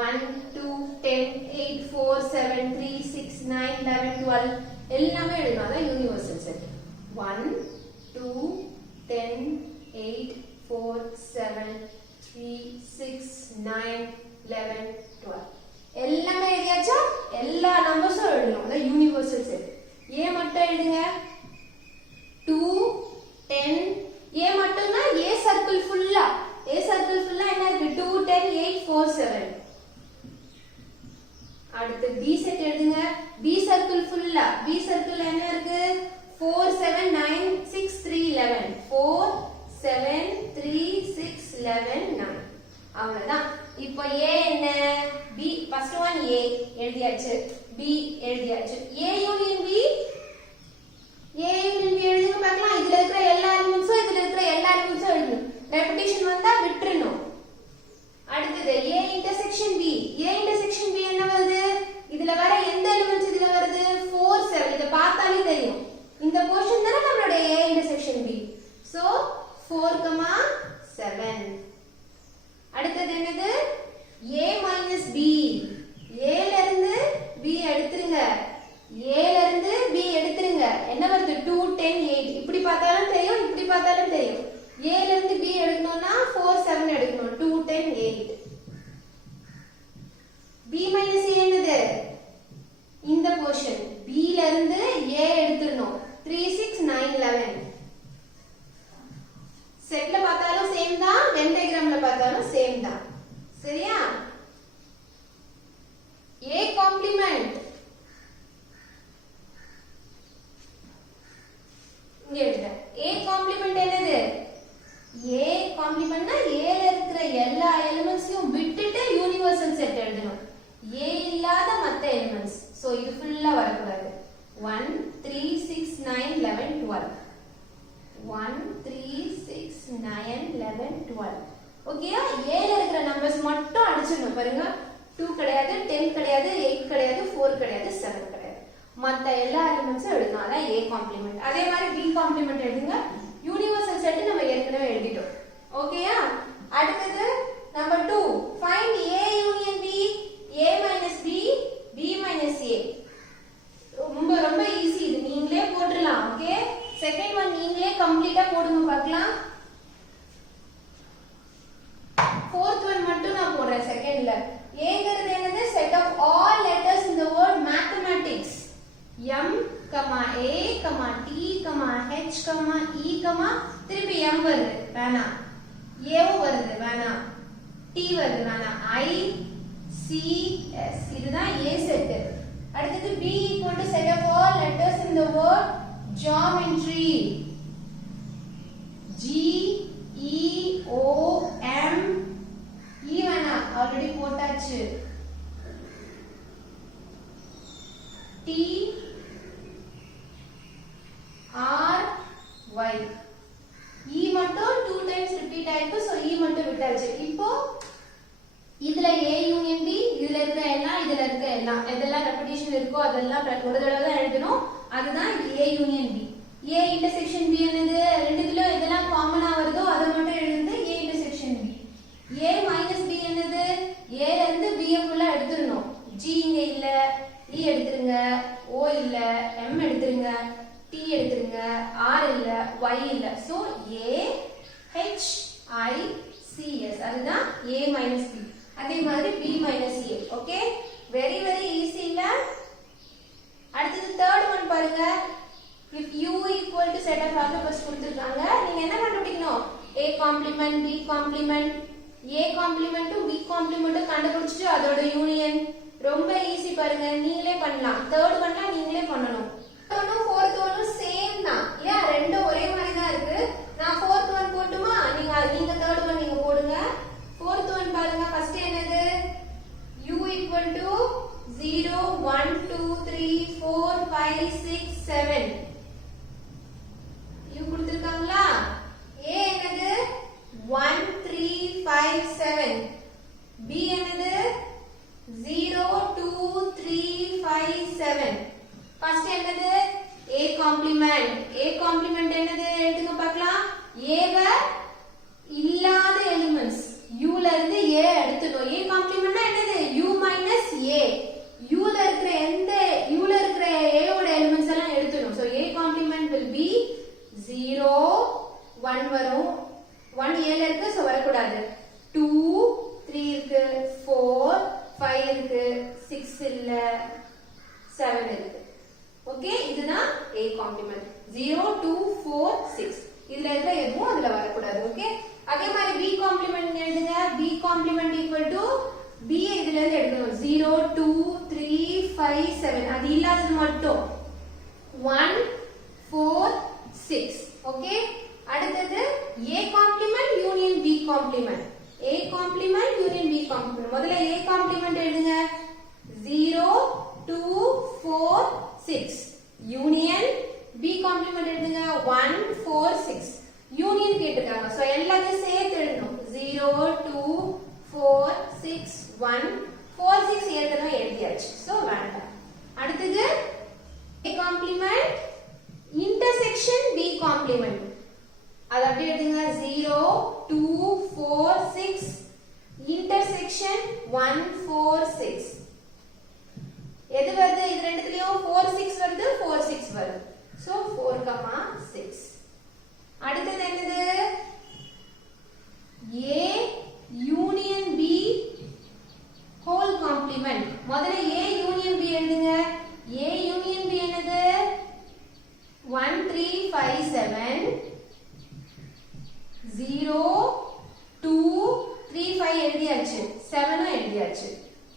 1 2 10 8 4 7 3 6 9 11 12 எல்லாமே எழுதணும். அதான் யூனிவர்சல் செட். 1 2 10 8 4 7 3 6 9 11 12 எல்லாமே எழுதியாச்சா? எல்லா நம்பர்ஸும் எழுதணும். அதான் யூனிவர்சல் செட். a மட்டும் எழுதுங்க. 2 10 a மட்டும்னா a சர்க்கிள் ஃபுல்லா. a சர்க்கிள் ஃபுல்லா என்ன இருக்கு? 2 10 8 4 7. அடுத்து b செட் எழுதுங்க. b சர்க்கிள் ஃபுல்லா. b சர்க்கிள் என்ன இருக்கு? 4 7 9 6 3 11. 4 7 3 6 11 9. அவ்வளவுதான். இப்போ a என்ன? b ஃபர்ஸ்ட் ஒன் a எழுதியாச்சு, b எழுதியாச்சு. a union b, a union b எழுதுங்க பார்க்கலாம். இதுல இருக்கிற எல்லா எலிமெண்ட்ஸும் இதுல இருக்கிற எல்லா எலிமெண்ட்ஸும் எழுதணும். ரெபிடேஷன் வந்தா விட்டுறணும். அடுத்தது a intersection b. a intersection b என்ன வருது? இதுல வர எந்த எலிமெண்ட்ஸ் இதுல வருது? 4 7. இத பார்த்தாலே தெரியும். இந்த போர்ஷன் தான நம்மளோட a intersection b. சோ 4, 7. அடுத்தது என்னது? a minus b. a ல இருந்து b எடுத்துருங்க. a ல இருந்து b எடுத்துருங்க. என்ன வருது? 2 10 8. இப்படி பார்த்தாலும் தெரியும், இப்படி பார்த்தாலும் தெரியும். a ல இருந்து b எடுக்கணும்னா 4 7 எடுக்கணும். 2 10 8. b minus a என்னது? இந்த போர்ஷன். b ல இருந்து a எடுத்துறணும். 3 6 9 11. செட்ல பார்த்தாலும் சேம் தான், வென் டயகிராம்ல பார்த்தாலும் சேம் தான். சரியா? a complement. இங்க எழுதுங்க. a காம்ப்ளிமெண்ட் என்னது? a காம்ப்ளிமெண்ட்னா a ல இருக்கிற எல்லா எலிமெண்ட்ஸையும் விட்டுட்டு யூனிவர்சல் செட் எழுதணும். a இல்லாத மத்த எலிமெண்ட்ஸ். சோ இது ஃபுல்லா வரக்கூடாது. 1 3 6 9 11 12. 1 3 6 9 11 12. ஓகேயா? ஏல இருக்கிற நம்பர்ஸ் மட்டும் அடிச்சிடணும். பாருங்க, 2 கிடையாது, 10 கிடையாது, 8 கிடையாது, 4 கிடையாது, 7 கிடையாது. மத்த எல்லா எலிமெண்ட்ஸும் எழுதணும். அதான் A காம்ப்ளிமெண்ட். அதே மாதிரி B காம்ப்ளிமெண்ட் எழுதுங்க. யூனிவர்சல் செட் நம்ம ஏற்கனவே எழுதிட்டோம். ஓகேயா? அடுத்தது number 2, find A union B, A minus B, B minus A. ரொம்ப ரொம்ப ஈஸி. இது நீங்களே போட்டுடலாம். ஓகே, செகண்ட் ஒன் நீங்களே கம்ப்ளீட்டா போடுங்க பார்க்கலாம். fourth one மட்டும் நான் போடுறேன் செகண்ட்ல. ஏங்கிறது என்னது? set of all letters in the word mathematics. M, A, T, H, E, திருப்பி M வருது வேணாம், A வருது வேணாம், T வருது வேணாம், I, C, S. இதுதான் A செட். அடுத்தது B equal to set of all letters in the word geometry. G, E, O, M. E வேணாம், ஆல்ரெடி போட்டாச்சு. T, R, Y. E மட்டும் 2 times repeat ஆயிருக்கு. so E மட்டும் விட்டாச்சு. இப்போ இதுல A union B, இதுல இருக்க எல்லாம் இதுல இருக்க எல்லாம் எதெல்லாம் ரெபிட்டிஷன் இருக்கோ அதெல்லாம் ஒரு தடவை தான் எழுதணும். அதுதான் A union B. A intersection B என்னது? ரெண்டுத்துல எதெல்லாம் காமனா வருதோ அதை மட்டும் எழுதுறது A intersection B. A minus B என்னது? A ல இருந்து B ஃபுல்லா எடுத்துறணும். G இங்க இல்ல, E எடுத்துருங்க, O இல்ல, M எடுத்துருங்க, T எடுத்துருங்க, R இல்ல, Y இல்ல. so A, H, I, C, S. அதுதான் A minus B. அதே மாதிரி B minus A. Okay, very very easy இல்ல? அடுத்தது third one பாருங்க. if U equal to set of algebras கொடுத்திருக்காங்க, நீங்க என்ன கண்டுபிடிக்கணும்? A complement, B complement, A complement to B complement கண்டுபிடிச்சிட்டு அதோட யூனியன். ரொம்ப ஈஸி பாருங்க, நீங்களே பண்ணலாம். third one நீங்களே பண்ணணும். fourth one சேம் தான் இல்லையா? ரெண்டும் ஒரே மாதிரி தான் இருக்கு. நான் fourth one போட்டுமா? நீங்க third one நீங்க போடுங்க. fourth one பாருங்க, ஃபர்ஸ்ட் என்னது? U equal to 0 1 2 3 4 5 6 7. U கொடுத்திருக்காங்களா? A என்னது? 1 3 5 7. B என்னது? 0 2 3 5 7. ஃபர்ஸ்ட் என்னது? A complement. A complement என்னது? எடுத்துங்க பார்க்கலாம். A வ இல்லாத எலிமெண்ட்ஸ் U ல இருந்து A எடுத்துட்டோம். A complementனா என்னது? U minus A. U ல இருக்கிற U ல இருக்கிற A ஓட எலிமெண்ட்ஸ் எல்லாம் எடுத்துட்டோம். so A complement will be 0 1 வரும். 1 A ல இருக்கு, so வரக்கூடாது. 2 3 இருக்கு, 4 5 இருக்கு, 6 இல்ல, 7 இருக்கு. ஓகே, இதுதான் A complement. 0 2 4 6. இதுல இருக்கிற எதுவும் அதுல வரக்கூடாது. ஓகே, அதே மாதிரி B complement எழுதுங்க. B complement equal to B இதுல இருந்து எடுக்கணும். 0 2 3 5 7. அது இல்லாதது மட்டும் 1 4 6. ஓகே, அடுத்தது A complement union B complement. A complement union B complement. முதல்ல A complement எழுதுங்க. 0 2 4 6. union B complement எழுதுங்க. 1 4 6. union கேட்டிருக்காங்க. so எல்லாத்தையும் சேர்த்து எழுதணும். 0 2 4 6 1 4 6 ஏற்கனவே எழுதியாச்சு. so வேண்டாம். அடுத்தது A complement intersection B complement. அது அப்படியே எழுதுங்க. 0 2 4 6 intersection 1 4 6. எது வருது? இது ரெண்டுத்துலயும் 4 6 வருது, 4 6 வருது. so 4 6. அடுத்தது என்னது? A union B whole complement. முதல்ல A union B எழுதுங்க. A union B என்னது? 1 3 5 7 0 2 3 5 எழுதியாச்சு, 7 எழுதியாச்சு.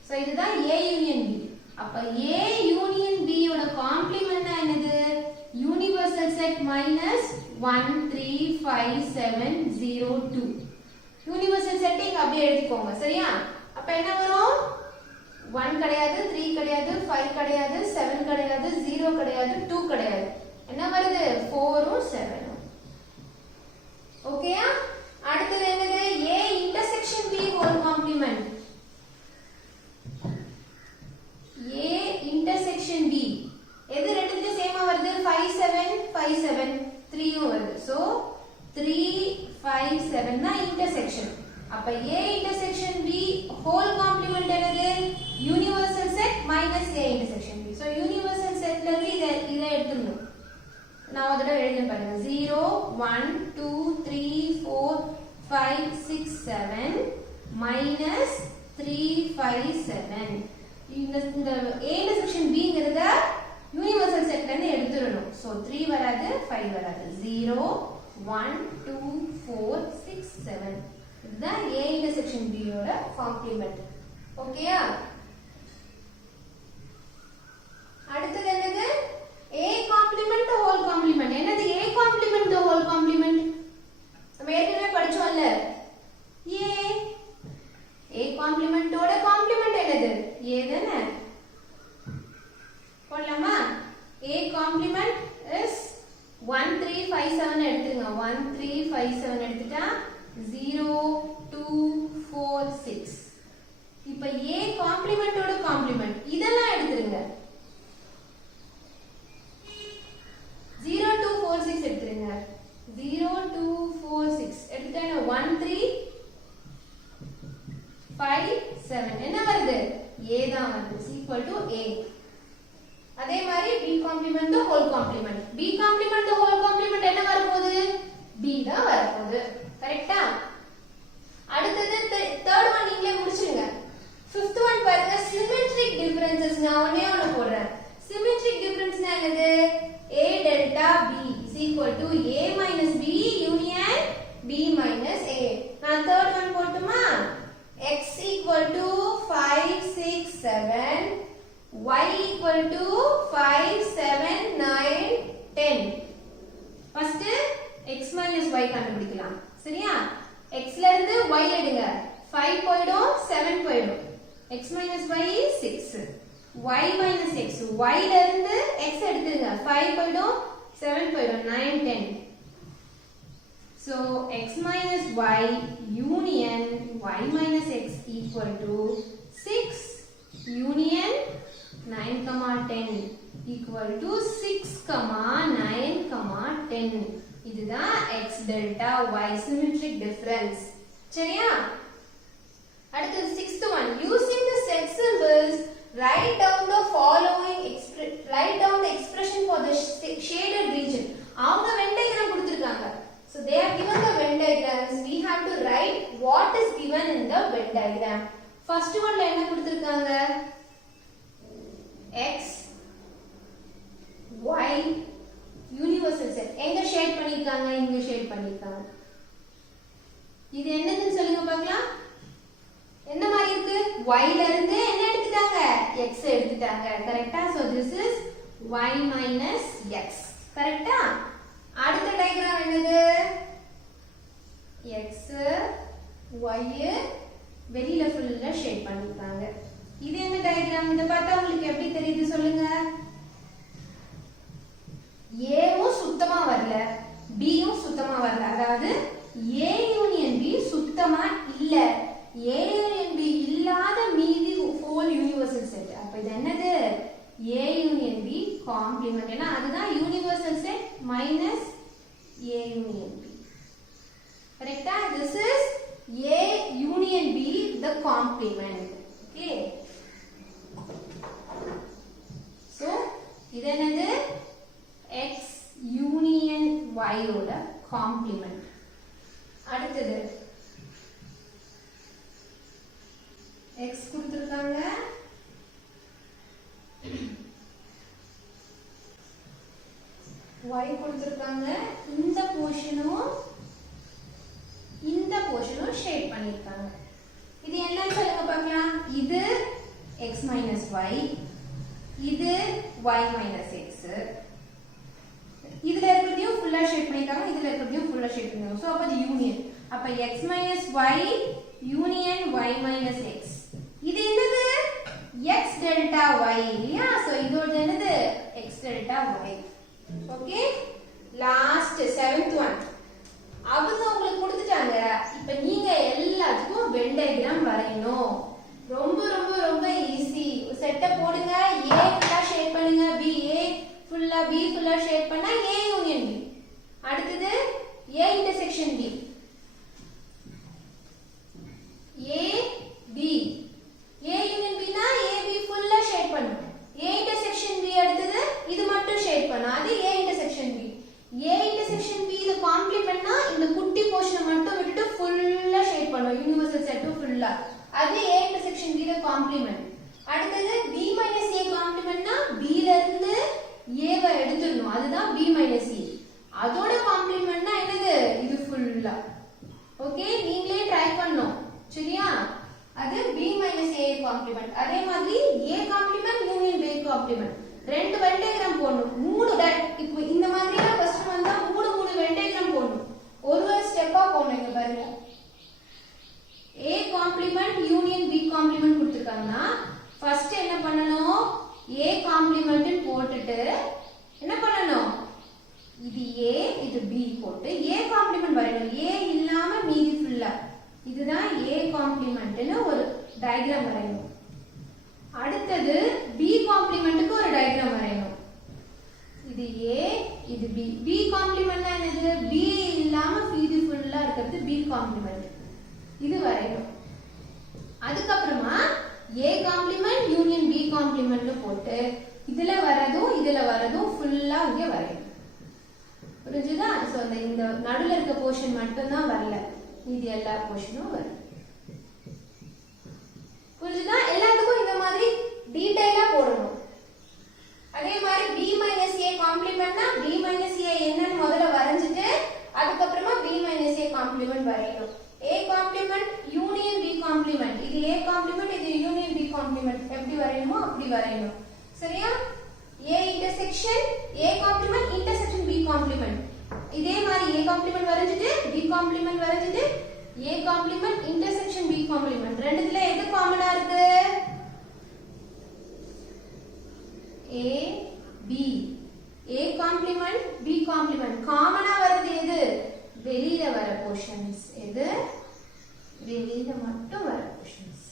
so இதுதான் A union B. அப்ப A union B யோட காம்ப்ளிமெண்ட் என்னது? Universal set minus 1 3 5 7 0 2. Universal set இங்க அப்படியே எழுதிக்கோங்க. சரியா? அப்ப என்ன வரும்? 1 கிடையாது, 3 கிடையாது, 5 கிடையாது, 7 கிடையாது, 0 கிடையாது, 2 கிடையாது. என்ன வருது? 4 7. ஓகேயா? அடுத்தது என்னது? a intersection b whole complement. a intersection b எது ரெண்டுத்துலயும் சேமா வருது? 5 7 5 7 3 யும் வருது. சோ 3 5 7 தான் intersection. அப்ப a intersection b whole complement என்னது? universal set minus a intersection b. so universal setல இருந்து இத எடுத்துறணும். நான் ஒரு தடவை எழுதுறேன் பாருங்க. 0 1 2 3 4 5 6 7 minus 3 5 7. இந்த a intersection b ங்கறத universal setல இருந்து எடுத்துறணும். so 3 வராது 5 வராது. 0 1 2 4 6 7. இதுதான் a intersection b யோட complement. ஓகேயா? அடுத்தது என்னது? a complement the whole complement. என்னது a complement the whole complement? நம்ம ஏற்கனவே படிச்சோம்ல. a complement ஓட complement என்னது? a தானே? போடலாமா? a complement is 1 3 5 7 எடுத்துங்க. 1 3 5 7 எடுத்துட்டா 0 2 4 6. இப்ப a complement ஓட complement இதெல்லாம் எடுத்துருங்க. 0 2 4 6 எடுத்துருங்க. 0 2 4 6 எடுத்துட்டா 1 3 5 7 என்ன வருது? a தான் வருது. is equal to a. அதே மாதிரி b complement the whole complement. b complement the whole complement என்ன வர போகுது? b தான் வர போகுது. கரெக்ட்டா? அடுத்தது third one நீங்களே முடிச்சிடுங்க. fifth one பாருங்க, symmetric differences. நான் ஒண்ணே போடுறேன். symmetric difference என்னது? a delta b is equal to a minus b union b minus a. நான் third one போட்டுமா? x equal to 5 6 7, y equal to 5 7 9 10. first x minus y கண்டுபிடிக்கலாம். சரியா? x ல இருந்து y எடுங்க. 5 போய்டும் 7 போய்டும். x minus y is 6. y minus x, y ல இருந்து x எடுத்துங்க. 5 போய்டும் 7 போய்டும் 9 10. so x minus y union y minus x equal to 6 union 9 10 equal to 6 9 10. இதுதான் x delta y symmetric difference. சரியா? அடுத்து sixth one, using the set symbols write down the expression for the shaded region. அவங்க Venn diagram கொடுத்திருக்காங்க. so they have given the Venn diagrams. we have to write what is given in the Venn diagram. first one ல என்ன கொடுத்திருக்காங்க? x y universal set. எங்க ஷேட் பண்ணிருக்காங்க? இங்க ஷேட் பண்ணிருக்காங்க. இது என்னன்னு சொல்லுங்க பார்க்கலாம். என்ன மாதிரி இருக்கு? y ல இருந்து என்ன எடுத்துட்டாங்க? x எடுத்துட்டாங்க. கரெக்ட்டா? so this is y minus x. கரெக்ட்டா? அடுத்த டயகிராம் என்னது? x y வெளியில ஃபுல்லா ஷேட் பண்ணிருக்காங்க. இது என்ன டயகிராம்? இத பார்த்தா உங்களுக்கு எப்படி தெரியுது சொல்லுங்க? a வும் சுத்தமா வரல, b யும் சுத்தமா வரல. அதாவது a யூனியன் b சுத்தமா இல்ல. a யூனியன் b இல்லாத மீதி ஹோல் யூனிவர்சல் செட். அப்ப இது என்னது? a union b complement. ஏன்னா அதுதான் universal set minus a union b. கரெக்ட்டா? this is a union b the complement. okay? so இது என்னது? x union y ஓட complement. அடுத்தது x கொடுத்திருக்காங்க, y கொடுத்திருக்காங்க. இந்த போர்ஷனும் இந்த போர்ஷனும் ஷேட் பண்ணிருக்காங்க. இது என்னன்னு சொல்லுங்க பார்க்கலாம். இது x minus y, இது y minus x. இதுல இருக்கிறதையும் ஃபுல்லா ஷேட் பண்ணிருக்காங்க, இதுல இருக்கிறதையும் ஃபுல்லா ஷேட் பண்ணிருக்காங்க. சோ அப்ப இது யூனியன். அப்ப x minus y union y minus x. இது என்னது? x delta y இல்லையா? சோ இதோட என்னது? x delta y. Okay? Last 7th one. அவங்க உங்களுக்கு ஃபுல்லா. அது A intersection B ல காம்ப்ளிமெண்ட். அடுத்தது B minus A காம்ப்ளிமெண்ட்னா B ல இருந்து A வை எடுத்துடணும். அதுதான் B minus A. அதோட காம்ப்ளிமெண்ட்னா என்னது? இது ஃபுல்லா. ஓகே, நீங்களே ட்ரை பண்ணனும். சரியா? அது B minus A காம்ப்ளிமெண்ட். அதே மாதிரி A complement union B complement. ரெண்டு வென் டயகிராம் போடணும். மூணு இப்போ இந்த மாதிரிலாம் क्वेश्चन வந்தா மூணு வென் டயகிராம் போடணும். ஒரு ஸ்டெப்பா போடணும். இங்க பாருங்க. A complement union B complement கொடுத்திருக்காங்கன்னா ஃபர்ஸ்ட் என்ன பண்ணனும்? A காம்ப்ளிமெண்ட் போட்டுட்டு என்ன பண்ணனும்? இது A இது B போட்டு A காம்ப்ளிமெண்ட் வரையணும். A இல்லாம மீதி ஃபுல்லா. இதுதான் A காம்ப்ளிமெண்ட்னு ஒரு டயகிராம் வரையணும். அடுத்தது B காம்ப்ளிமெண்ட்க்கு ஒரு டயகிராம் வரையணும். இது A இது B. B காம்ப்ளிமெண்ட்னா என்னது? B இல்லாம மீதி ஃபுல்லா இருக்குது B காம்ப்ளிமெண்ட். இது வரையணும். அதுக்கு அப்புறமா A காம்ப்ளிமெண்ட் யூனியன் B காம்ப்ளிமெண்ட்னு போட்டு இதுல வரதும் ஃபுல்லா இங்க வரையணும். புரிஞ்சுதா? சோ இந்த நடுவுல இருக்க போர்ஷன் மட்டும் தான் வரல. மீதி எல்லா போர்ஷனும் வரும். புரிஞ்சுதா? எல்லாத்துக்கும் இந்த மாதிரி டீடைலா போடணும். அதே மாதிரி B minus A காம்ப்ளிமெண்ட்னா B minus A என்னன்னு முதல்ல வரைஞ்சிட்டு அதுக்கு அப்புறமா B minus A காம்ப்ளிமெண்ட் வரையணும். A complement union B complement. இது A காம்ப்ளிமெண்ட் இது யூனியன் B காம்ப்ளிமெண்ட். எப்படி வரையணுமோ அப்படி வரையணும். சரியா? A intersection A complement intersection B complement. இதே மாதிரி A காம்ப்ளிமெண்ட் வரைஞ்சிட்டு B காம்ப்ளிமெண்ட் வரைஞ்சிட்டு A complement intersection B complement. ரெண்டுத்துல எது காமனா இருக்கு? A B. A complement B complement. காமனா வருது எது? வெளியில வர போர்ஷன்ஸ். எது? வெளியில மட்டும் வர போர்ஷன்ஸ்.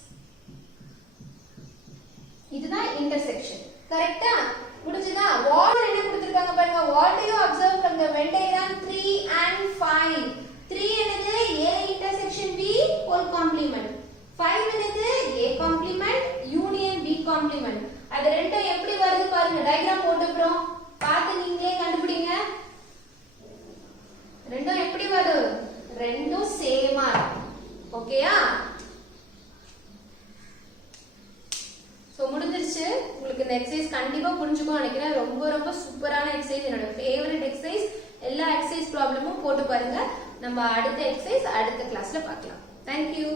இதுதான் இன்டர்செக்ஷன். கரெக்ட்டா? முடிஞ்சதா? வாட் என்ன கொடுத்திருக்காங்க பாருங்க. What do you observe from the Venn diagram 3 and 5? 3 என்னது? A intersection B whole complement. 5 என்னது? A complement union B complement. அது ரெண்டும் எப்படி வருது பாருங்க. டயகிராம் போட்டுறோம். பார்த்து நீங்களே கண்டுபிடிங்க. ரெண்டும் எப்படி வரும்? ரெண்டும் சேமா இருக்கும். ஓகேயா? சோ முடிஞ்சிருச்சு. உங்களுக்கு இந்த எக்சர்சைஸ் கண்டிப்பா புரிஞ்சுக்கும் நினைக்கிறேன். ரொம்ப சூப்பரான எக்சர்சைஸ். என்னோட ஃபேவரட் எக்சர்சைஸ். எல்லா எக்சர்சைஸ் ப்ராப்ளமும் போட்டு பாருங்க. நம்ம அடுத்த எக்சர்சைஸ் அடுத்த கிளாஸ்ல பார்க்கலாம். Thank you.